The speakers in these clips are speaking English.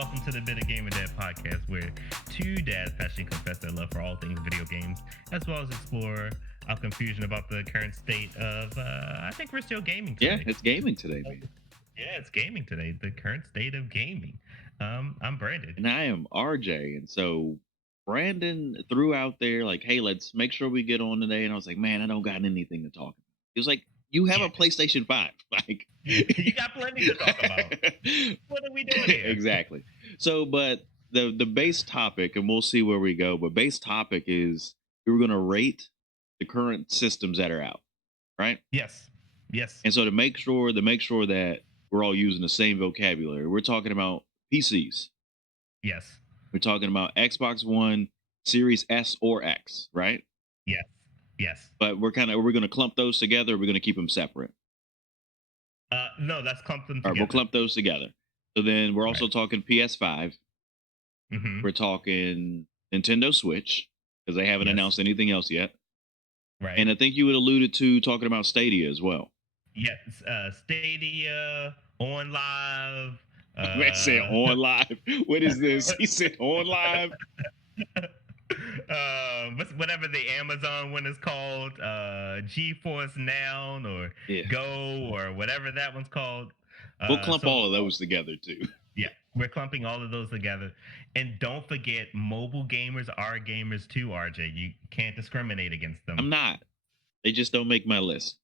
welcome to the Bit of Game and Dad podcast, where two dads passionately confess their love for all things video games, as well as explore our confusion about the current state of, I think we're still gaming Yeah, today. it's gaming today, man. Yeah, it's gaming today, the current state of gaming. I'm Brandon. And I am RJ. And so Brandon threw out there, like, hey, let's make sure we get on today. And I was like, man, I don't got anything to talk about. He was like, you have Yeah. a PlayStation 5. Like, You got plenty to talk about. What are we doing here? Exactly. So, but the base topic, and we'll see where we go, but base topic is we were going to rate the current systems that are out, right? Yes. Yes. And so to make sure that we're all using the same vocabulary, we're talking about PCs. Yes. We're talking about Xbox One, Series S or X, right? Yes. Yes. But we're going to clump those together. We're going to keep them separate. No, let's clump them All together. right, we'll clump those together. So then we're also Right. talking PS5. Mm-hmm. We're talking Nintendo Switch because they haven't Yes. announced anything else yet. Right. And I think you had alluded to talking about Stadia as well. Yes, Stadia, on live. Man said on live. What is this? He said on live. Whatever the Amazon one is called, GeForce Now or Yeah. Go or whatever that one's called. We'll clump all of those together too. Yeah, we're clumping all of those together. And don't forget, mobile gamers are gamers too, RJ. You can't discriminate against them. I'm not. They just don't make my list.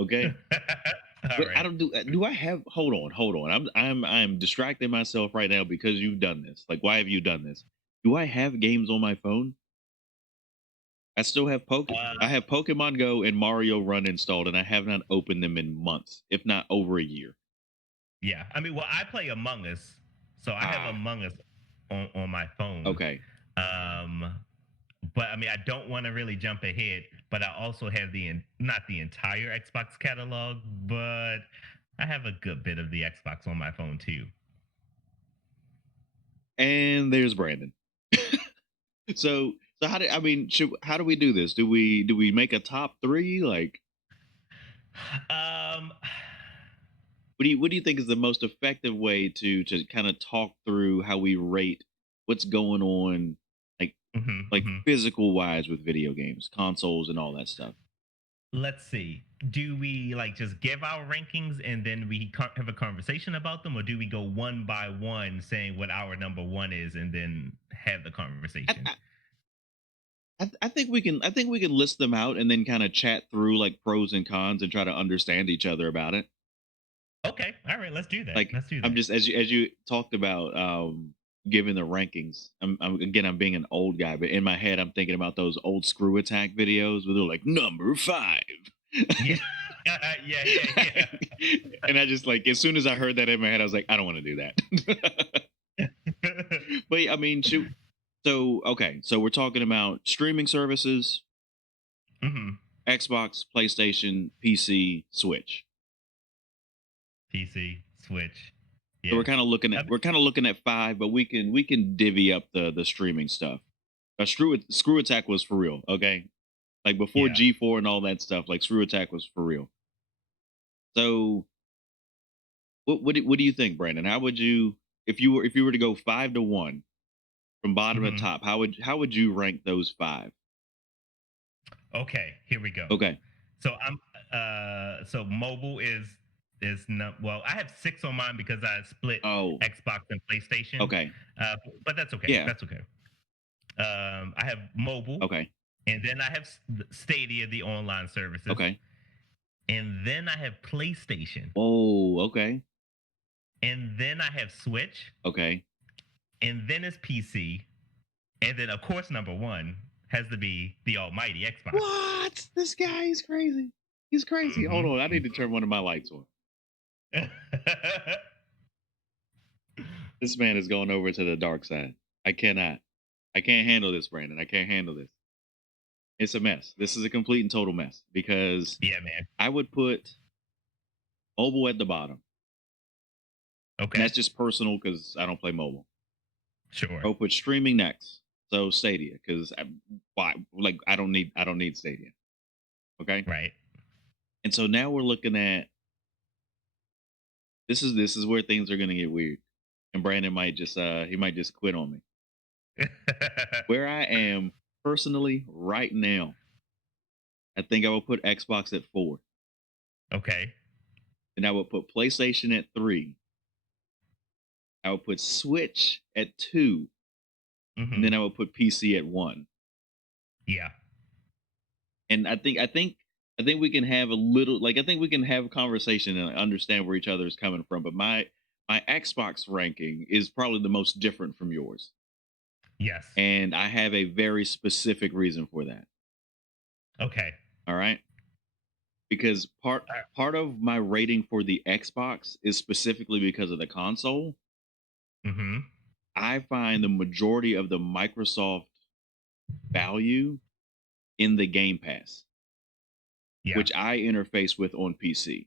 Okay. But Right. I don't do I have hold on. I'm distracting myself right now because you've done this. Like, why have you done this? Do I have games on my phone? I still have I have Pokemon Go and Mario Run installed, and I have not opened them in months, if not over a year. Yeah. I mean, well, I play Among Us. So I have Among Us on my phone. Okay. But I mean, I don't want to really jump ahead, but I also have not the entire Xbox catalog, but I have a good bit of the Xbox on my phone too. And there's Brandon. So how do we do this? Do we make a top 3? Like, Um, what do you think is the most effective way to kind of talk through how we rate what's going on, like physical wise with video games, consoles, and all that stuff? Let's see. Do we like just give our rankings and then we have a conversation about them, or do we go one by one saying what our number one is and then have the conversation? I think we can list them out and then kind of chat through like pros and cons and try to understand each other about it. Okay, all right, let's do that. Like, Let's do that. I'm just as you talked about giving the rankings. I'm being an old guy, but in my head I'm thinking about those old Screw Attack videos where they're like number 5. Yeah. yeah. And I just, like, as soon as I heard that in my head, I was like, I don't want to do that. But I mean, shoot. So okay, so we're talking about streaming services, Xbox, PlayStation, PC, Switch. PC, Switch. Yeah. So we're kind of looking at 5, but we can divvy up the streaming stuff. Screw Attack was for real, okay? Like before G4 and all that stuff, like Screw Attack was for real. So what do you think, Brandon? How would you, if you were to go 5 to 1 from bottom to top, how would you rank those 5? Okay, here we go. Okay. So so mobile is not, well, I have 6 on mine because I split Xbox and PlayStation. Okay. But that's okay. Yeah. That's okay. I have mobile. Okay. And then I have Stadia, the online services. Okay. And then I have PlayStation. Oh, okay. And then I have Switch. Okay. And then it's PC. And then, of course, number 1 has to be the almighty Xbox. What? This guy is crazy. He's crazy. Hold on. I need to turn one of my lights on. This man is going over to the dark side. I can't handle this, Brandon. I can't handle this. It's a mess. This is a complete and total mess because yeah, man. I would put mobile at the bottom. Okay. And that's just personal because I don't play mobile. Sure. I'll put streaming next. So Stadia, because I don't need Stadia. Okay. Right. And so now we're looking at this is where things are going to get weird. and Brandon might just he might just quit on me. Where I am personally right now, I think I will put Xbox at 4, Okay. and I would put PlayStation at 3. I would put Switch at 2, and Hmm. then I would put PC at 1. Yeah. And I think we can have a little like I think we can have a conversation and understand where each other is coming from. But my Xbox ranking is probably the most different from yours, Yes. and I have a very specific reason for that. Okay. All right, because part of my rating for the Xbox is specifically because of the console. Mm-hmm. I find the majority of the Microsoft value in the Game Pass, Yeah. which I interface with on PC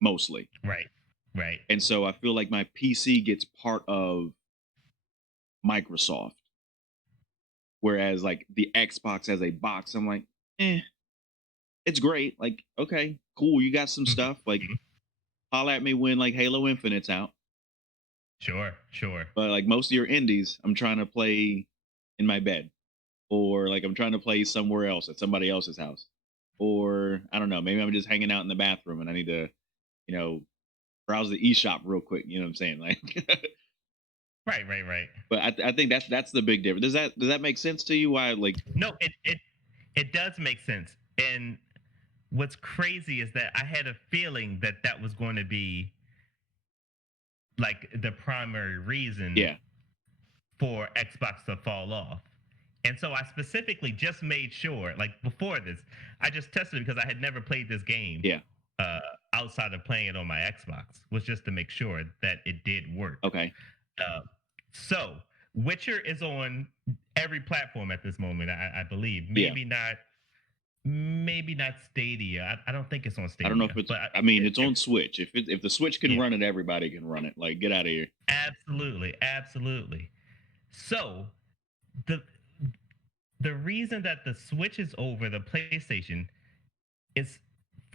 mostly. Right. Right. And so I feel like my PC gets part of Microsoft, whereas like the Xbox as a box, I'm like, it's great. Like, okay, cool, you got some stuff. Like, Hmm. holla at me when like Halo Infinite's out. Sure. Sure. But like most of your indies, I'm trying to play in my bed, or like I'm trying to play somewhere else at somebody else's house, or I don't know, maybe I'm just hanging out in the bathroom and I need to, you know, browse the eShop real quick. You know what I'm saying? Like, Right. Right. Right. but I think that's the big difference. Does that make sense to you? Why like No, it does make sense. And what's crazy is that I had a feeling that that was going to be like the primary reason yeah, for Xbox to fall off. And so I specifically just made sure, like before this, I just tested it because I had never played this game yeah, uh, outside of playing it on my Xbox, was just to make sure that it did work. okay, Uh, so Witcher is on every platform at this moment, I believe. yeah. Maybe not Stadia. I don't think it's on I don't know if Stadia, it's. but I mean, it's on Switch. If the Switch can yeah, run it, everybody can run it. Like, get out of here. absolutely, absolutely. So the the reason that the Switch is over the PlayStation is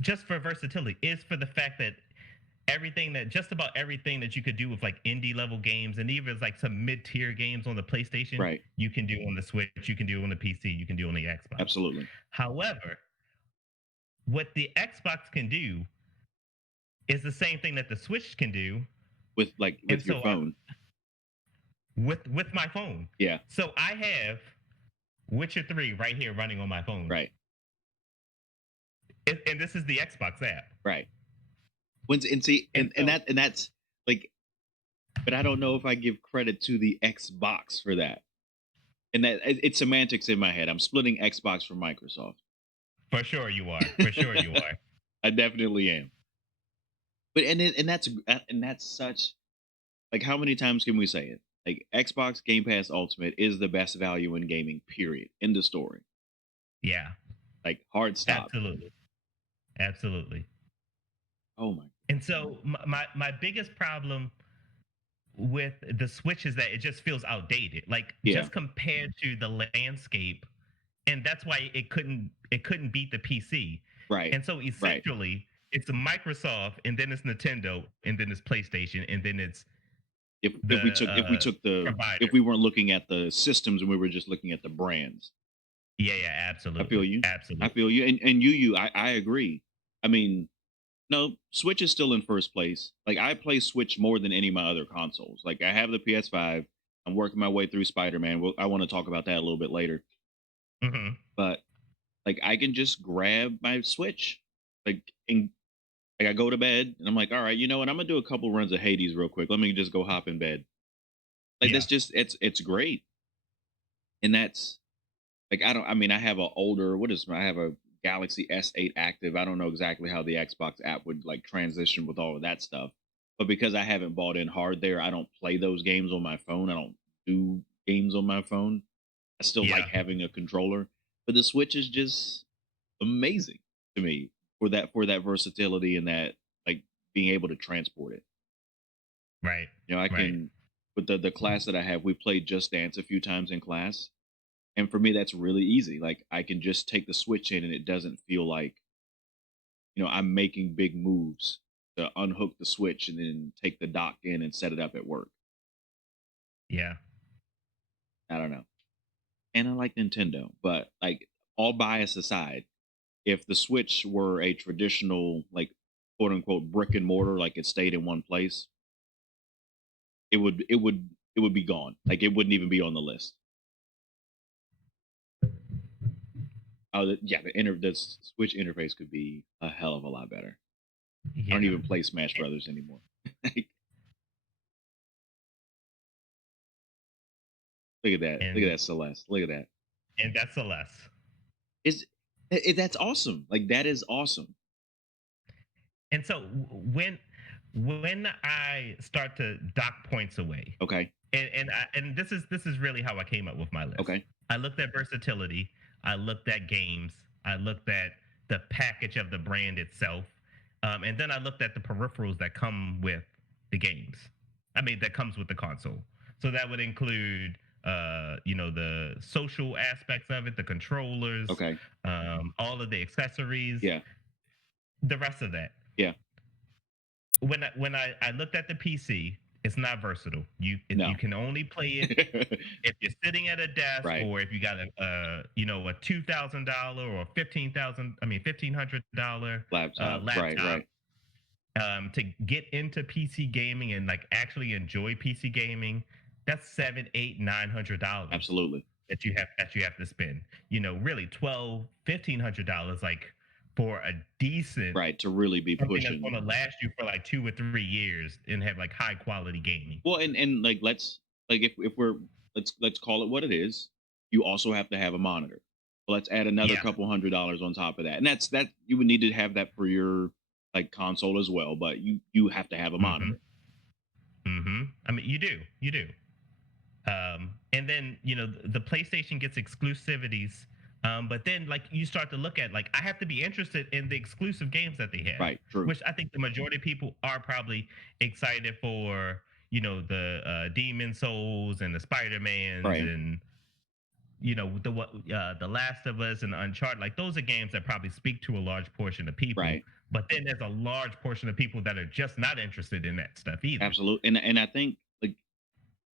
just for versatility, is for the fact that just about everything that you could do with like indie level games and even like some mid-tier games on the PlayStation, Right. you can do on the Switch, you can do on the PC, you can do on the Xbox. Absolutely. However, what the Xbox can do is the same thing that the Switch can do, With and your so phone. with my phone. Yeah. So I have Witcher 3 right here running on my phone. Right. And this is the Xbox app. Right. When and see And and so that's like, but I don't know if I give credit to the Xbox for that. And it's semantics in my head. I'm splitting Xbox from Microsoft. for sure you are. For sure you are. I definitely am. But and that's such like how many times can we say it? Like Xbox Game Pass Ultimate is the best value in gaming. Period. End of story. Yeah, Like hard stop. absolutely. Absolutely. Oh my. And so my biggest problem with the Switch is that it just feels outdated. Like Yeah. just compared to the landscape, and that's why it couldn't beat the PC. Right. And so Right. essentially it's Microsoft and then it's Nintendo and then it's PlayStation and then it's If we the took if we took the if provider. we weren't looking at the systems and we were just looking at the brands. Yeah, yeah, I feel absolutely. you. I Absolutely. feel you. And I agree. I mean, no, Switch is still in first place. Like I play Switch more than any of my other consoles. Like I have the PS5. I'm working my way through Spider-Man. I want to talk about that a little bit later. Hmm. But like I can just grab my Switch. Like and like I go to bed and I'm like, all right, you know what? I'm gonna do a couple runs of Hades real quick. Let me just go hop in bed. Like that's Yeah. just it's great. And that's like I mean I have a older I have a Galaxy S8 active. I don't know exactly how the Xbox app would like transition with all of that stuff. But because I haven't bought in hard there, I don't play those games on my phone. I don't do games on my phone. I still like Yeah. having a controller. But the Switch is just amazing to me for that versatility and that like being able to transport it. Right. You know, I Right. can with the class that I have, we played Just Dance a few times in class. And for me, that's really easy. Like I can just take the switch in and it doesn't feel like, I'm making big moves to unhook the switch and then take the dock in and set it up at work. Yeah. I don't know. And I like Nintendo, but like all bias aside, if the Switch were a traditional like quote unquote brick and mortar, like it stayed in one place, it would be gone. Like it wouldn't even be on the list. Oh, yeah, the Switch interface could be a hell of a lot better. I don't Yeah. even play Smash Brothers anymore. Look at that. Look at And that, Celeste. Look at that. that's a less. Is that's awesome. Like that is awesome. And so when I start to dock points away, Okay. and this is really how I came up with my list. Okay. I looked at versatility, I looked at games, I looked at the package of the brand itself, and then I looked at the peripherals that come with the games. I mean, that comes with the console. So that would include, the social aspects of it, the controllers, Okay. all of the accessories, Yeah. the rest of that. Yeah. When I looked at the PC, it's not versatile. You No. can only play it if you're sitting at a desk, Right. or if you got a $2,000 or 15,000, I mean $1,500 Laptop. Right. laptop. Right. To get into PC gaming and like actually enjoy PC gaming, that's seven, eight, $900 Absolutely. that you have to spend. Really 12, $1,500 like for a decent Right. To really be something that's pushing. going to last you for like 2 or 3 years and have like high quality gaming. Well, and like let's like if we're let's call it what it is. You also have to have a monitor. So let's add another Yeah. couple $100 on top of that, and that you would need to have that for your like console as well. But you have to have a hmm monitor. I mean, you do. And then the PlayStation gets exclusivities, but then like you start to look at like I have to be interested in the exclusive games that they have, Right. True. which I think the majority of people are probably excited for. The Demon Souls and the Spider Mans Right. and the Last of Us and Uncharted. Like those are games that probably speak to a large portion of people. Right. But then there's a large portion of people that are just not interested in that stuff either. Absolutely. And I think like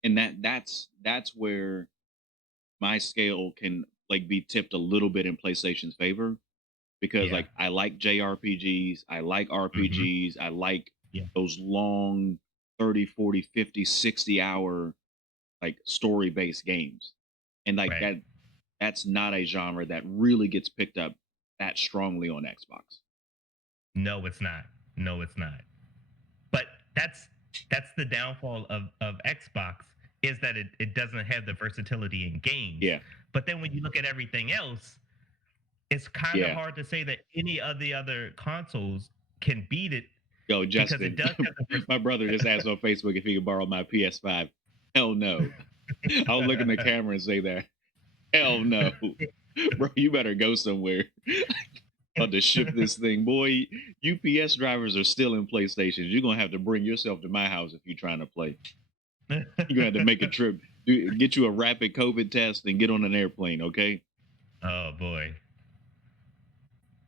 and that's where my scale can like be tipped a little bit in PlayStation's favor because Yeah. like I like JRPGs, I like hmm RPGs, I like Yeah. those long 30, 40, 50, 60 hour like story based games. And like Right. that's not a genre that really gets picked up that strongly on Xbox. No, it's not. No, it's not. But that's the downfall of Xbox is that it doesn't have the versatility in games. Yeah. But then when you look at everything else, it's kind of Yeah. hard to say that any of the other consoles can beat it Yo, because it Justin, does have the my brother just asked on Facebook if he could borrow my PS5. Hell no. I'll look in the camera and say that. Hell no. Bro, you better go somewhere. About to ship this thing. Boy, UPS drivers are still in PlayStations. You're gonna have to bring yourself to my house if you're trying to play. You're gonna have to make a trip, get you a rapid COVID test, and get on an airplane, okay? Oh boy.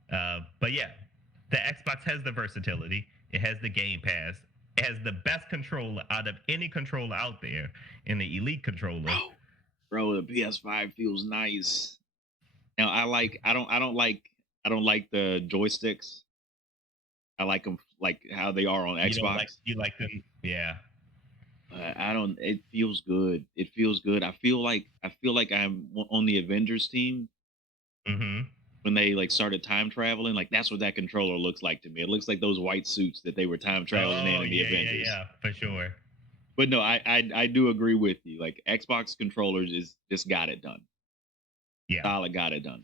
But yeah, the Xbox has the versatility. It has the Game Pass. It has the best controller out of any controller out there in the Elite controller. Bro, the PS5 feels nice. Now I don't like the joysticks. I like them like how they are on You don't like Xbox. you like them, yeah. I don't. It feels good. It feels good. I feel like I'm on the Avengers team hmm when they like started time traveling. Like that's what that controller looks like to me. It looks like those white suits that they were time traveling Oh in the yeah, yeah, Avengers. yeah, for sure. But no, I do agree with you. Like Xbox controllers is just got it done. Yeah. Solid got it done.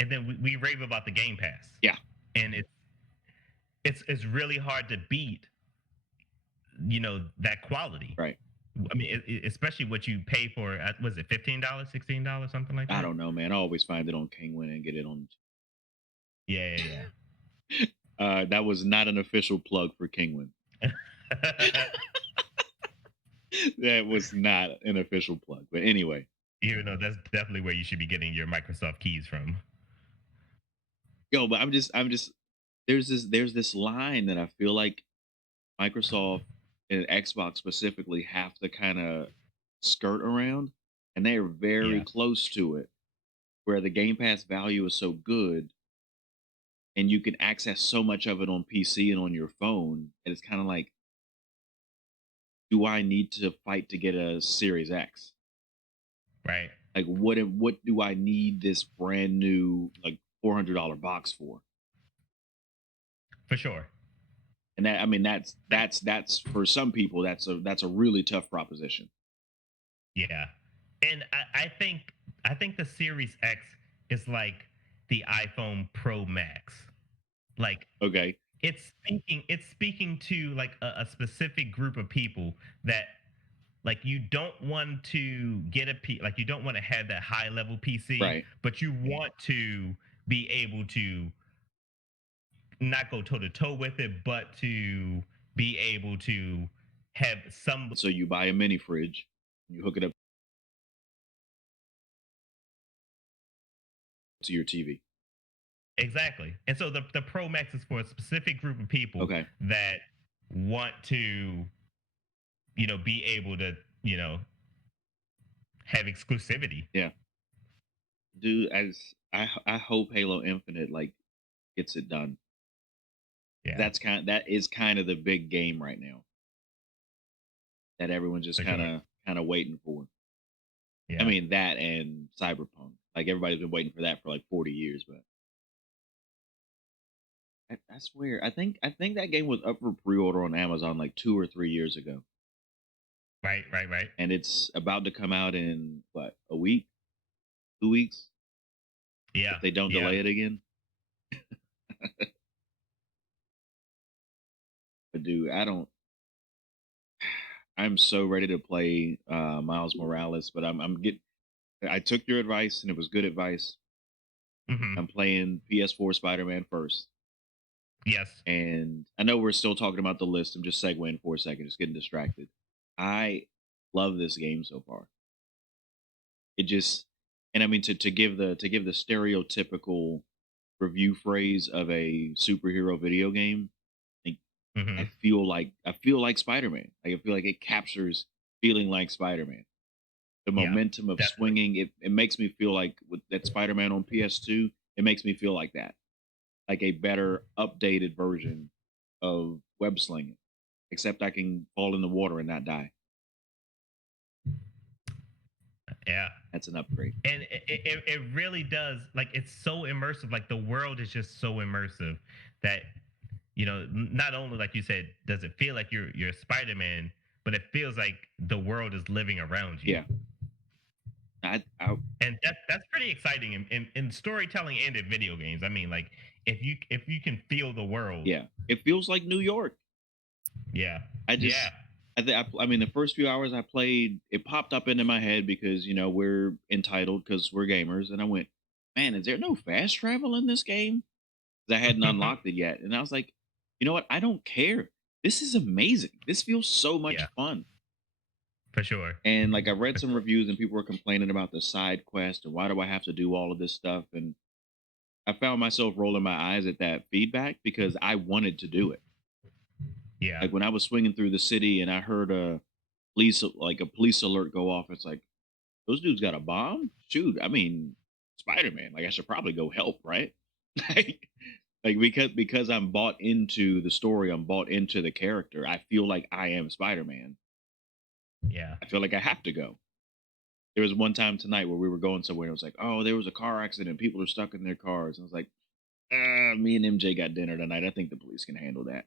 And then we rave about the Game Pass, Yeah. and it's really hard to beat that quality. Right. I mean, especially what you pay for. Was it $15, $16, something like I that? don't know, man. I always find it on Kingwin and get it on. Yeah, yeah, That was not an official plug for Kingwin. yeah. That was not an official plug. But anyway, That's definitely where you should be getting your Microsoft keys from. yo, but I'm just there's this line that I feel like Microsoft and Xbox specifically have to kind of skirt around, and they are very Yeah. close to it, where the Game Pass value is so good, and you can access so much of it on PC and on your phone, and it's kind of like, do I need to fight to get a Series X? Right. Like, what do I need this brand new like $400 box for? For sure. And that, I mean, that's for some people that's a really tough proposition. Yeah. And I think the Series X is like the iPhone Pro Max. Like Okay, it's speaking to like a specific group of people that like you don't want to get like you don't want to have that high level PC, right. but you want to be able to not go toe to toe with it, but to be able to have some. So you buy a mini fridge, you hook it up to your TV. Exactly. And so the Pro Max is for a specific group of people Okay, that want to, be able to, have exclusivity. yeah, dude. I hope Halo Infinite like gets it done. Yeah, That is kind of the big game right now that everyone's just for kind sure. of kind of waiting for. I Yeah. mean that and Cyberpunk. Like everybody's been waiting for that for like 40 years, but I swear, I think that game was up for pre-order on Amazon like 2 or 3 years ago, Right, right, right. and it's about to come out in what, a week, 2 weeks, if Yeah. they don't Yeah. delay it again. But dude, I don't. I'm so ready to play Miles Morales, but I'm get. I took your advice, and it was good advice. Hmm. I'm playing PS4 Spider-Man first, Yes. and I know we're still talking about the list. I'm just segueing for a second, just getting distracted. I love this game so far. It just, and I mean to give the stereotypical review phrase of a superhero video game. Like, Hmm. I feel like Spider-Man. Like, I feel like it captures feeling like Spider-Man. The Yeah. momentum of Definitely. swinging, it makes me feel like with that Spider-Man on PS2, it makes me feel like that. Like a better updated version of web slinging. Except I can fall in the water and not die. Yeah. That's an upgrade. And it really does, like, it's so immersive. Like the world is just so immersive that not only, like you said, does it feel like you're Spider-Man, but it feels like the world is living around you. Yeah. I And that's pretty exciting in storytelling and in video games. I mean, like, if you can feel the world. yeah. It feels like New York. Yeah. I Yeah. just I mean, the first few hours I played, it popped up into my head because we're entitled because we're gamers, and I went, "Man, is there no fast travel in this game?" 'Cause I hadn't unlocked it yet, and I was like, "You know what? I don't care. This is amazing. This feels so much Yeah, fun." for sure. And like I read For some sure. reviews, and people were complaining about the side quest and why do I have to do all of this stuff, and I found myself rolling my eyes at that feedback because I wanted to do it. Yeah. Like when I was swinging through the city and I heard a police alert go off, it's like, those dudes got a bomb? Shoot, I mean, Spider-Man. Like I should probably go help, right? like, like because I'm bought into the story, I'm bought into the character. I feel like I am Spider-Man. Yeah. I feel like I have to go. There was one time tonight where we were going somewhere and it was like, oh, there was a car accident. People are stuck in their cars. And I was like, me and MJ got dinner tonight. I think the police can handle that.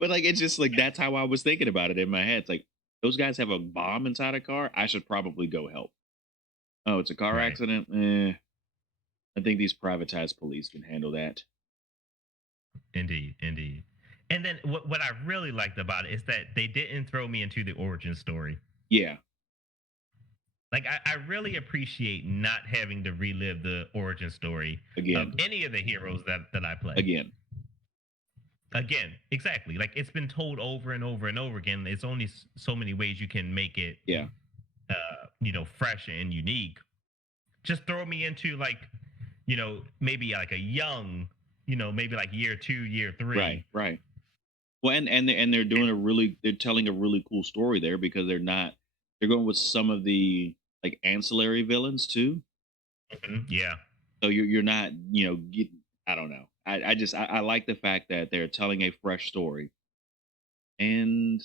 But like it's just like that's how I was thinking about it in my head. It's like those guys have a bomb inside a car. I should probably go help. Oh, it's a car Right. accident. I think these privatized police can handle that. Indeed. Indeed. And then what I really liked about it is that they didn't throw me into the origin story. Yeah. Like I really appreciate not having to relive the origin story of Again. any of the heroes that I play. Again. Again, exactly. Like it's been told over and over and over again. It's only so many ways you can make it, Yeah. fresh and unique. Just throw me into like, maybe like a young, maybe like year two, year Right. three, Right. Well, and they're doing a really they're telling a really cool story there because they're going with some of the like ancillary villains too. Yeah. So you're not, I don't know. I like the fact that they're telling a fresh story, and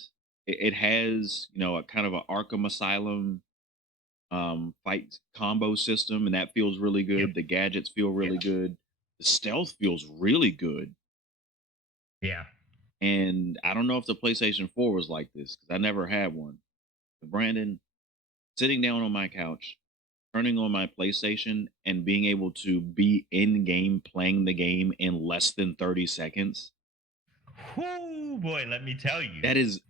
it has, a kind of a Arkham Asylum fight combo system, and that feels really Yep. good. The gadgets feel Yeah. really good. The stealth feels really good. Yeah. And I don't know if the PlayStation 4 was like this because I never had one. But Brandon, sitting down on my couch, turning on my PlayStation, and being able to be in game playing the game in less than 30 seconds, Whoo boy, let me tell you. that is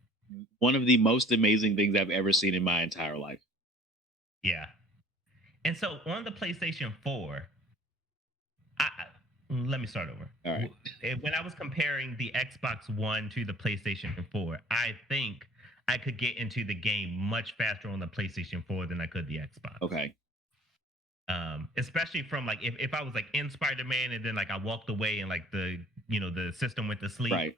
one of the most amazing things I've ever seen in my entire life. Yeah. And so on the PlayStation 4, let me start over. All right. When I was comparing the Xbox One to the PlayStation 4, I think I could get into the game much faster on the PlayStation 4 than I could the Xbox. Okay. Especially from like if I was like in Spider-Man and then like I walked away and like the system went to sleep. Right.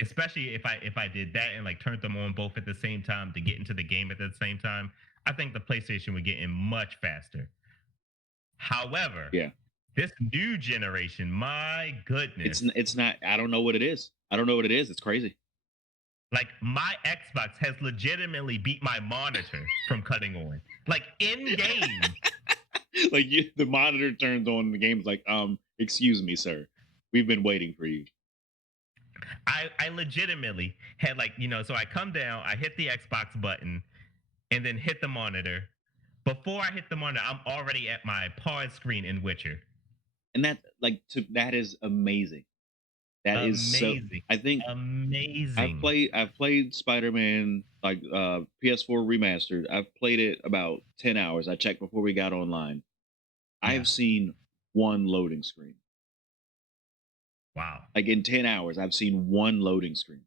Especially if I did that and like turned them on both at the same time to get into the game at the same time, I think the PlayStation would get in much faster. However, Yeah. this new generation, my It's goodness, it's not. I don't know what it is. I don't know what it is. It's crazy. like my Xbox has legitimately beat my monitor from cutting on. Like in game, Like the monitor turns on, and the game's like, excuse me, sir, we've been waiting for you. I legitimately had like, so I come down, I hit the Xbox button and then hit the monitor. Before I hit the monitor, I'm already at my pause screen in Witcher. And that is amazing. That is so. Amazing. I think Amazing. I've played Spider-Man like PS4 remastered. I've played it about 10 hours. I checked before we got online. Yeah. I've seen one loading screen. Wow. Like in 10 hours, I've seen one loading screen.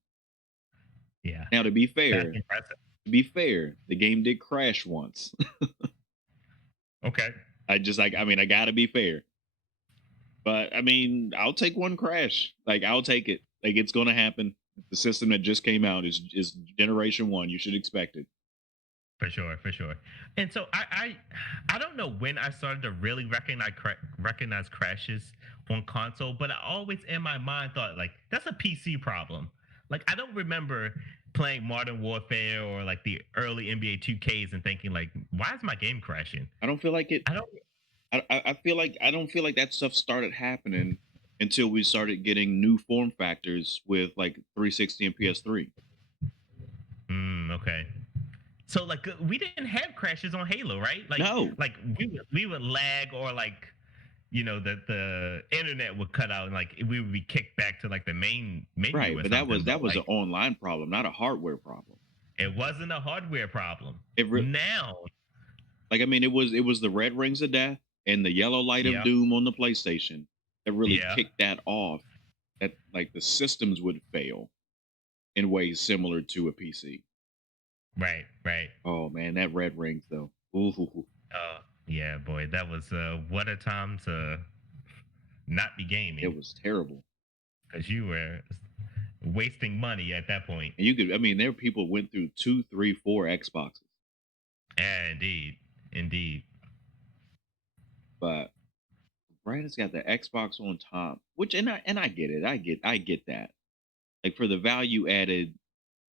Yeah. Now That's impressive. to be fair, the game did crash once. Okay. I gotta be fair. But I mean, I'll take one crash. Like I'll take it. Like it's gonna happen. The system that just came out is generation one. You should expect it. For sure, for sure. And so I don't know when I started to really recognize crashes on console, but I always in my mind thought like that's a PC problem. Like I don't remember playing Modern Warfare or like the early NBA 2Ks and thinking like, why is my game crashing? I don't feel like it. I don't. I feel like I don't feel like that stuff started happening until we started getting new form factors with like 360 and PS3. Okay. So like we didn't have crashes on Halo, right? No, Like we would lag or like the internet would cut out and like we would be kicked back to like the main menu right, or but something. But that was an like online problem, not a hardware problem. it wasn't a hardware problem. It re- Now, like I mean, it was the red rings of death and the yellow light of yeah, doom on the PlayStation that really yeah, kicked that off. That like the systems would fail in ways similar to a PC. right, right. Oh man, that red rings though. Ooh, Yeah, boy, that was what a time to not be it gaming was terrible. because you were wasting money at that point. And you could, I mean, there were people who went through two, three, four Xboxes, Yeah, indeed, indeed. but Brandon's got the Xbox on top, which and I get it. I get that. Like for the value added,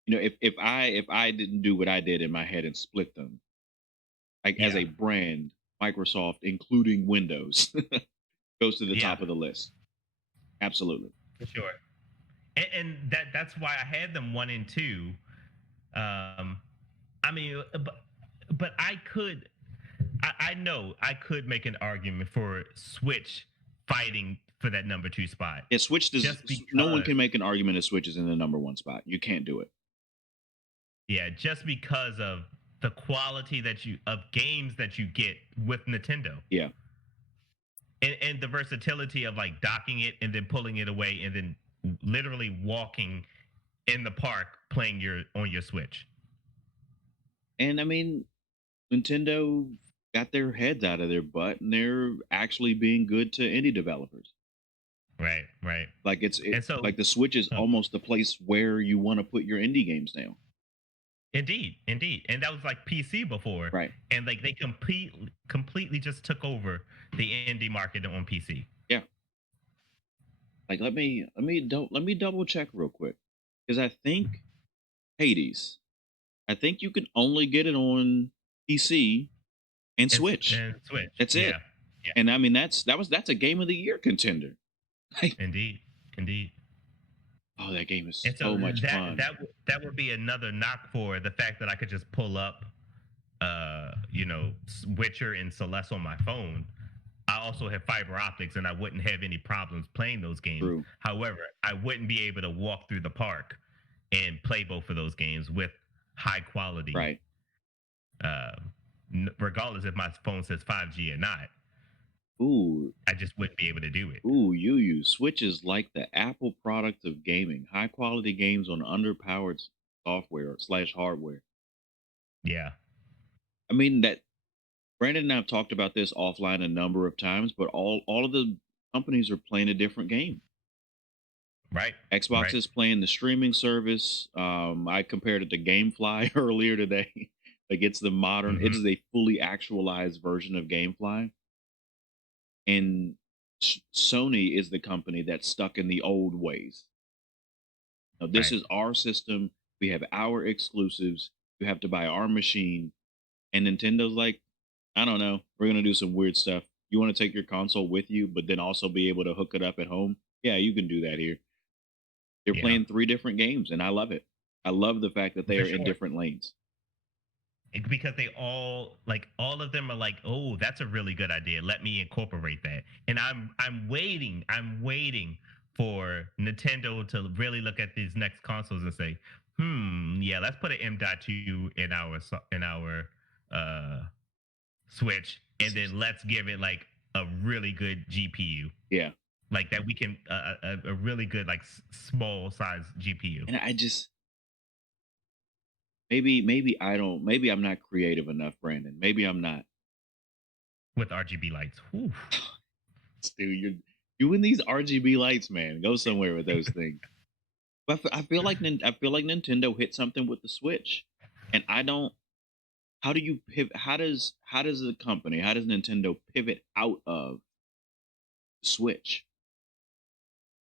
if I didn't do what I did in my head and split them, like as Yeah, a brand, Microsoft, including Windows, goes to the yeah, top of the list. Absolutely. for sure. And that's why I had them 1 and 2. Um, I mean, but I know I could make an argument for Switch fighting for that number 2 spot, Yeah, Switch does. just No one because, can make an argument that Switch is in the number one spot. You can't do it. yeah, just because of the quality of games that you get with Nintendo, Yeah. and the versatility of like docking it and then pulling it away and then literally walking in the park playing your on your Switch. And I mean, Nintendo got their heads out of their butt and they're actually being good to indie developers. Right. Like And so, like the Switch is uh, almost the place where you want to put your indie games now. indeed, and that was like PC before, Right. and like they completely just took over the indie market on PC. Yeah. Like let me double check real quick because I think Hades. I think you can only get it on PC and Switch. And Switch, That's it. yeah, yeah, And I mean that's a game of the year contender. Like, indeed, indeed. oh, that game is And so so much fun. that would be another knock for the fact that I could just pull up, Witcher and Celeste on my phone. I also have fiber optics, and I wouldn't have any problems playing those games. True. However, I wouldn't be able to walk through the park and play both of those games with high quality, Right. uh, regardless if my phone says 5G or not. Ooh, I just wouldn't be able to do it. ooh. Switch is like the Apple product of gaming. High quality games on underpowered software slash hardware. Yeah, I mean that Brandon and I have talked about this offline a number of times, but all of the companies are playing a different game. right, Xbox right. is playing the streaming service. I compared it to GameFly earlier today. Like it's the modern, it Hmm. is a fully actualized version of GameFly. And Sony is the company that's stuck in the old ways. Now, this Right. is our system. We have our exclusives. You have to buy our machine. And Nintendo's like, I don't know. We're gonna do some weird stuff. You want to take your console with you, but then also be able to hook it up at home? Yeah, you can do that here. They're Yeah, playing three different games, and I love it. I love the fact that they for are in sure. different lanes. Because they all of them are like, oh, that's a really good idea. Let me incorporate that. And I'm waiting for Nintendo to really look at these next consoles and say, yeah, let's put an M.2 in our uh Switch, and then let's give it like a really good GPU, Yeah, like that we can a really good like small size GPU and I just maybe I'm not creative enough, Brandon. Maybe I'm not. with RGB lights. Whew. Dude, you're doing these RGB lights, man. Go somewhere with those things. But I feel like Nintendo hit something with the Switch, and I don't. How do you pivot? How does the company? How does Nintendo pivot out of Switch?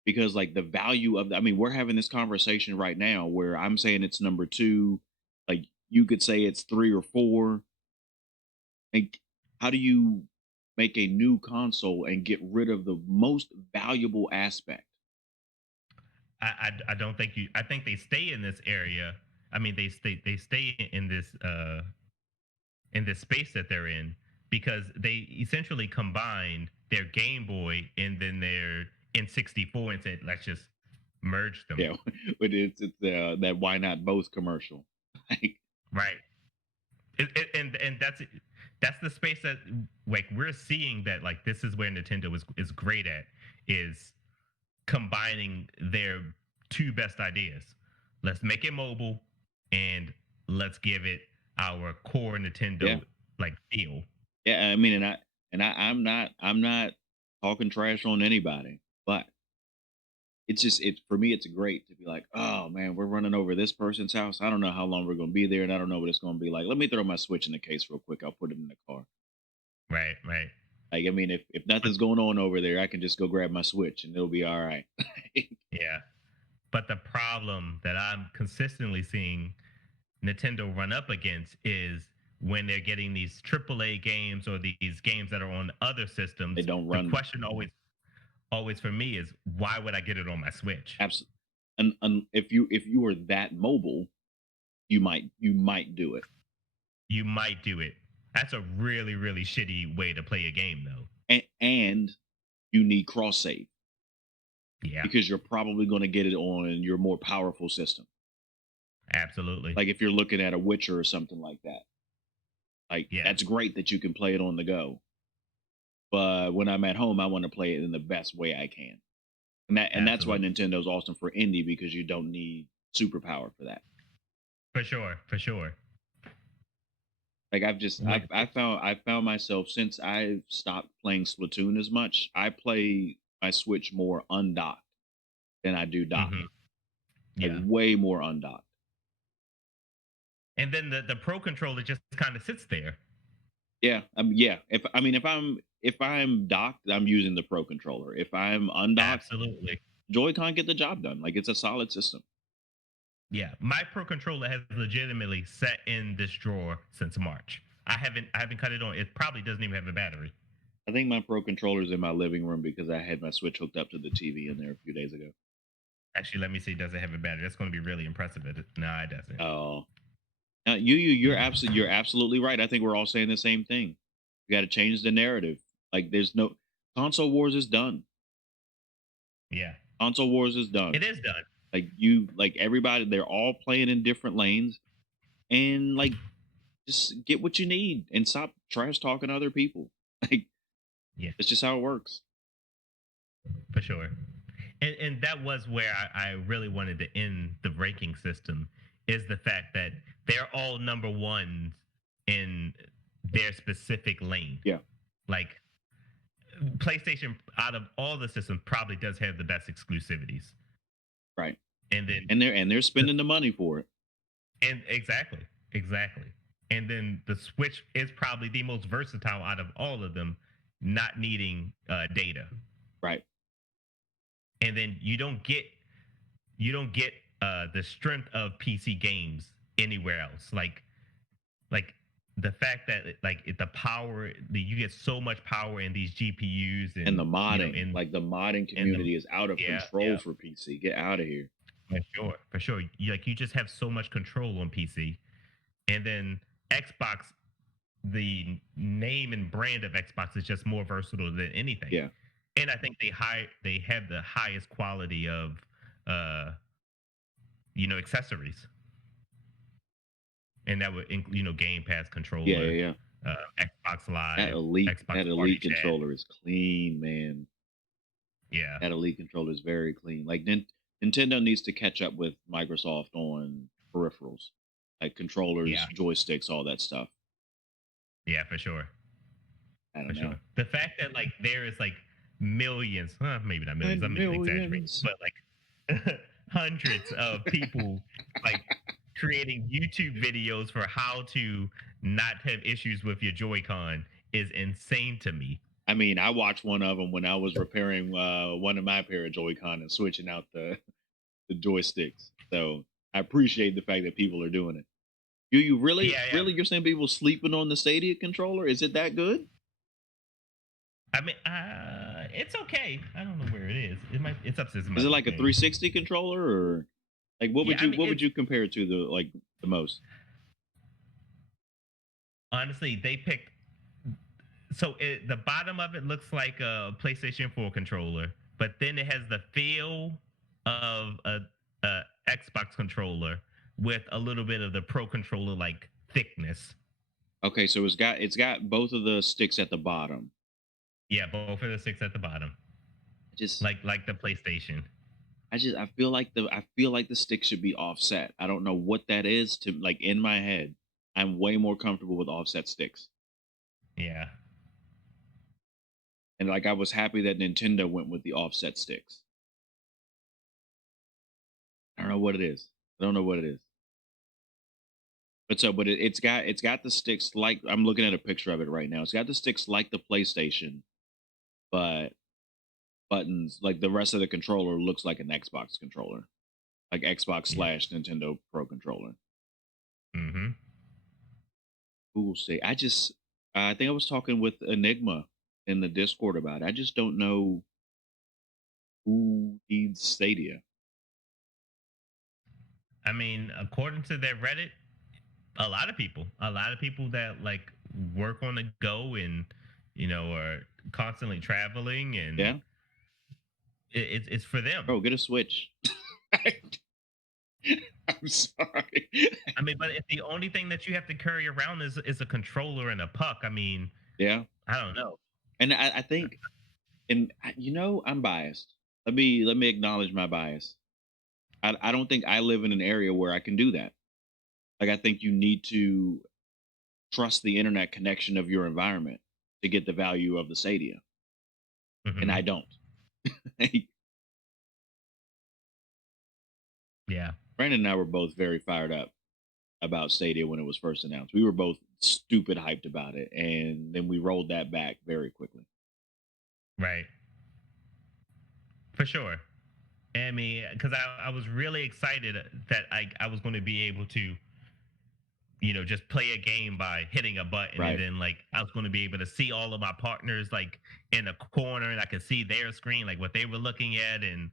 Because like the value of I mean, we're having this conversation right now where I'm saying it's number two, like you could say it's three or four. Like, how do you make a new console and get rid of the most valuable aspect? I don't think you. I think they stay in this area. I mean, they stay in this space that they're in because they essentially combined their Game Boy and then their N64 and said, let's just merge them. Yeah, but it's that why not both commercial. Like, Right. And that's the space that like we're seeing that like this is where Nintendo is great at is combining their two best ideas. Let's make it mobile and let's give it our core yeah, Nintendo like feel. yeah. I mean, I'm not talking trash on anybody, but it's just it's for me it's great to be like, oh man, we're running over this person's house. I don't know how long we're gonna be there, and I don't know what it's gonna be like. Let me throw my Switch in the case real quick. I'll put it in the car. Right, right. Like, I mean, if But nothing's going on over there, I can just go grab my Switch and it'll be all right. yeah. But the problem that I'm consistently seeing Nintendo run up against is when they're getting these AAA games or these games that are on other They systems, don't the run question always for me is why would I get it on my Switch? absolutely. And if you were that mobile, you might do it. You might do it. That's a really, really shitty way to play a game, though. And you need cross save Yeah, because you're probably going to get it on your more powerful system. absolutely. Like if you're looking at a Witcher or something like that. Like Yeah, that's great that you can play it on the go. But when I'm at home, I want to play it in the best way I can. And that's why absolutely. Nintendo's awesome for indie because you don't need superpower for that. For sure, for sure. Like I've just With I found myself since I've stopped playing Splatoon as much. I play my Switch more undocked than I do docked. Hmm. Like Yeah. way more undocked. And then the pro controller just kind of sits there. Yeah, yeah. If I'm docked, I'm using the Pro controller. If I'm undocked, Absolutely. Joy-Con get the job done. Like it's a solid system. Yeah. My pro controller has legitimately sat in this drawer since March. I haven't cut it on. It probably doesn't even have a battery. I think my Pro controller's in my living room because I had my Switch hooked up to the TV in there a few days ago. Actually, let me see. Does it have a battery? That's going to be really impressive. No, it doesn't. Oh, you're absolutely right. I think we're all saying the same thing. We got to change the narrative. Like there's no console wars is done. Yeah, Console wars is done. it is done. Like everybody, they're all playing in different lanes, and like just get what you need and stop trash talking other people. Like Yeah, it's just how it works. for sure. And that was where I really wanted to end the ranking system is the fact that they're all number ones in their specific lane. Yeah, Like PlayStation, out of all the systems, probably does have the best exclusivities. right. And then, And they're spending the money for it. and exactly. And then the Switch is probably the most versatile out of all of them, not needing data. Right. And then you don't get the strength of PC games anywhere else. Like the fact that the power, you get so much power in these GPUs, And the and modding, like the modding in the community is out of yeah, control yeah, for PC. Get out of here. for sure. You just have so much control on PC, and then Xbox, the name and brand of Xbox is just more versatile than anything. Yeah. And I think they have the highest quality of uh accessories, and that would include Game Pass Yeah, yeah, controller, yeah. Xbox That Live, elite Xbox that Party elite Chat. controller is clean, man. Yeah, That elite controller is very clean. Like Nintendo needs to catch up with Microsoft on peripherals, like controllers, yeah, joysticks, all that stuff. yeah, for sure, I for don't know. sure. The fact that there is millions, maybe not millions, And I'm exaggerating, millions. but hundreds of people like creating YouTube videos for how to not have issues with your Joy-Con is insane to me. I mean, I watched one of them when I was repairing one of my pair of Joy-Con and switching out the joysticks. So I appreciate the fact that people are doing it. You really, Yeah, yeah. really, you're saying people sleeping on the Stadia controller? Is it that good? I mean, it's okay. I don't know where it is. It's upstairs in my Is it like a thing. 360 controller, or like what Yeah, would I you mean, what would it's you compare it to the most? honestly they picked. So the bottom of it looks like a PlayStation 4 controller, but then it has the feel of a Xbox controller with a little bit of the Pro controller like thickness. Okay, so it's got both of the sticks at the bottom. Yeah, both of the sticks at the bottom, I just like the PlayStation. I feel like the stick should be offset. I don't know what that is to like in my head. I'm way more comfortable with offset sticks. Yeah, And like I was happy that Nintendo went with the offset sticks. I don't know what it is. I don't know what it is. But it's got the sticks like I'm looking at a picture of it right now. It's got the sticks like the PlayStation, but buttons like the rest of the controller looks like an Xbox controller, like Xbox yeah. slash Nintendo Pro controller. Hmm. Google say I think I was talking with Enigma in the Discord about it. I just don't know who needs Stadia. I mean, according to their Reddit, a lot of people that work on the go and are constantly traveling, and Yeah, it's for them. bro, get a Switch. I'm sorry. I mean, but if the only thing that you have to carry around is a controller and a puck, I mean, Yeah, I don't know. and I think, I'm biased. Let me acknowledge my bias. I don't think I live in an area where I can do that. Like I think you need to trust the internet connection of your environment to get the value of the Stadia, and I Hmm. don't. Yeah. Brandon and I were both very fired up about Stadia when it was first announced. We were both stupid hyped about it, and then we rolled that back very quickly. Right. For sure. I mean, because I was really excited that I was going to be able to, just play a game by hitting a button, and Right. then like I was going to be able to see all of my partners like in a corner, and I could see their screen, like what they were looking at, and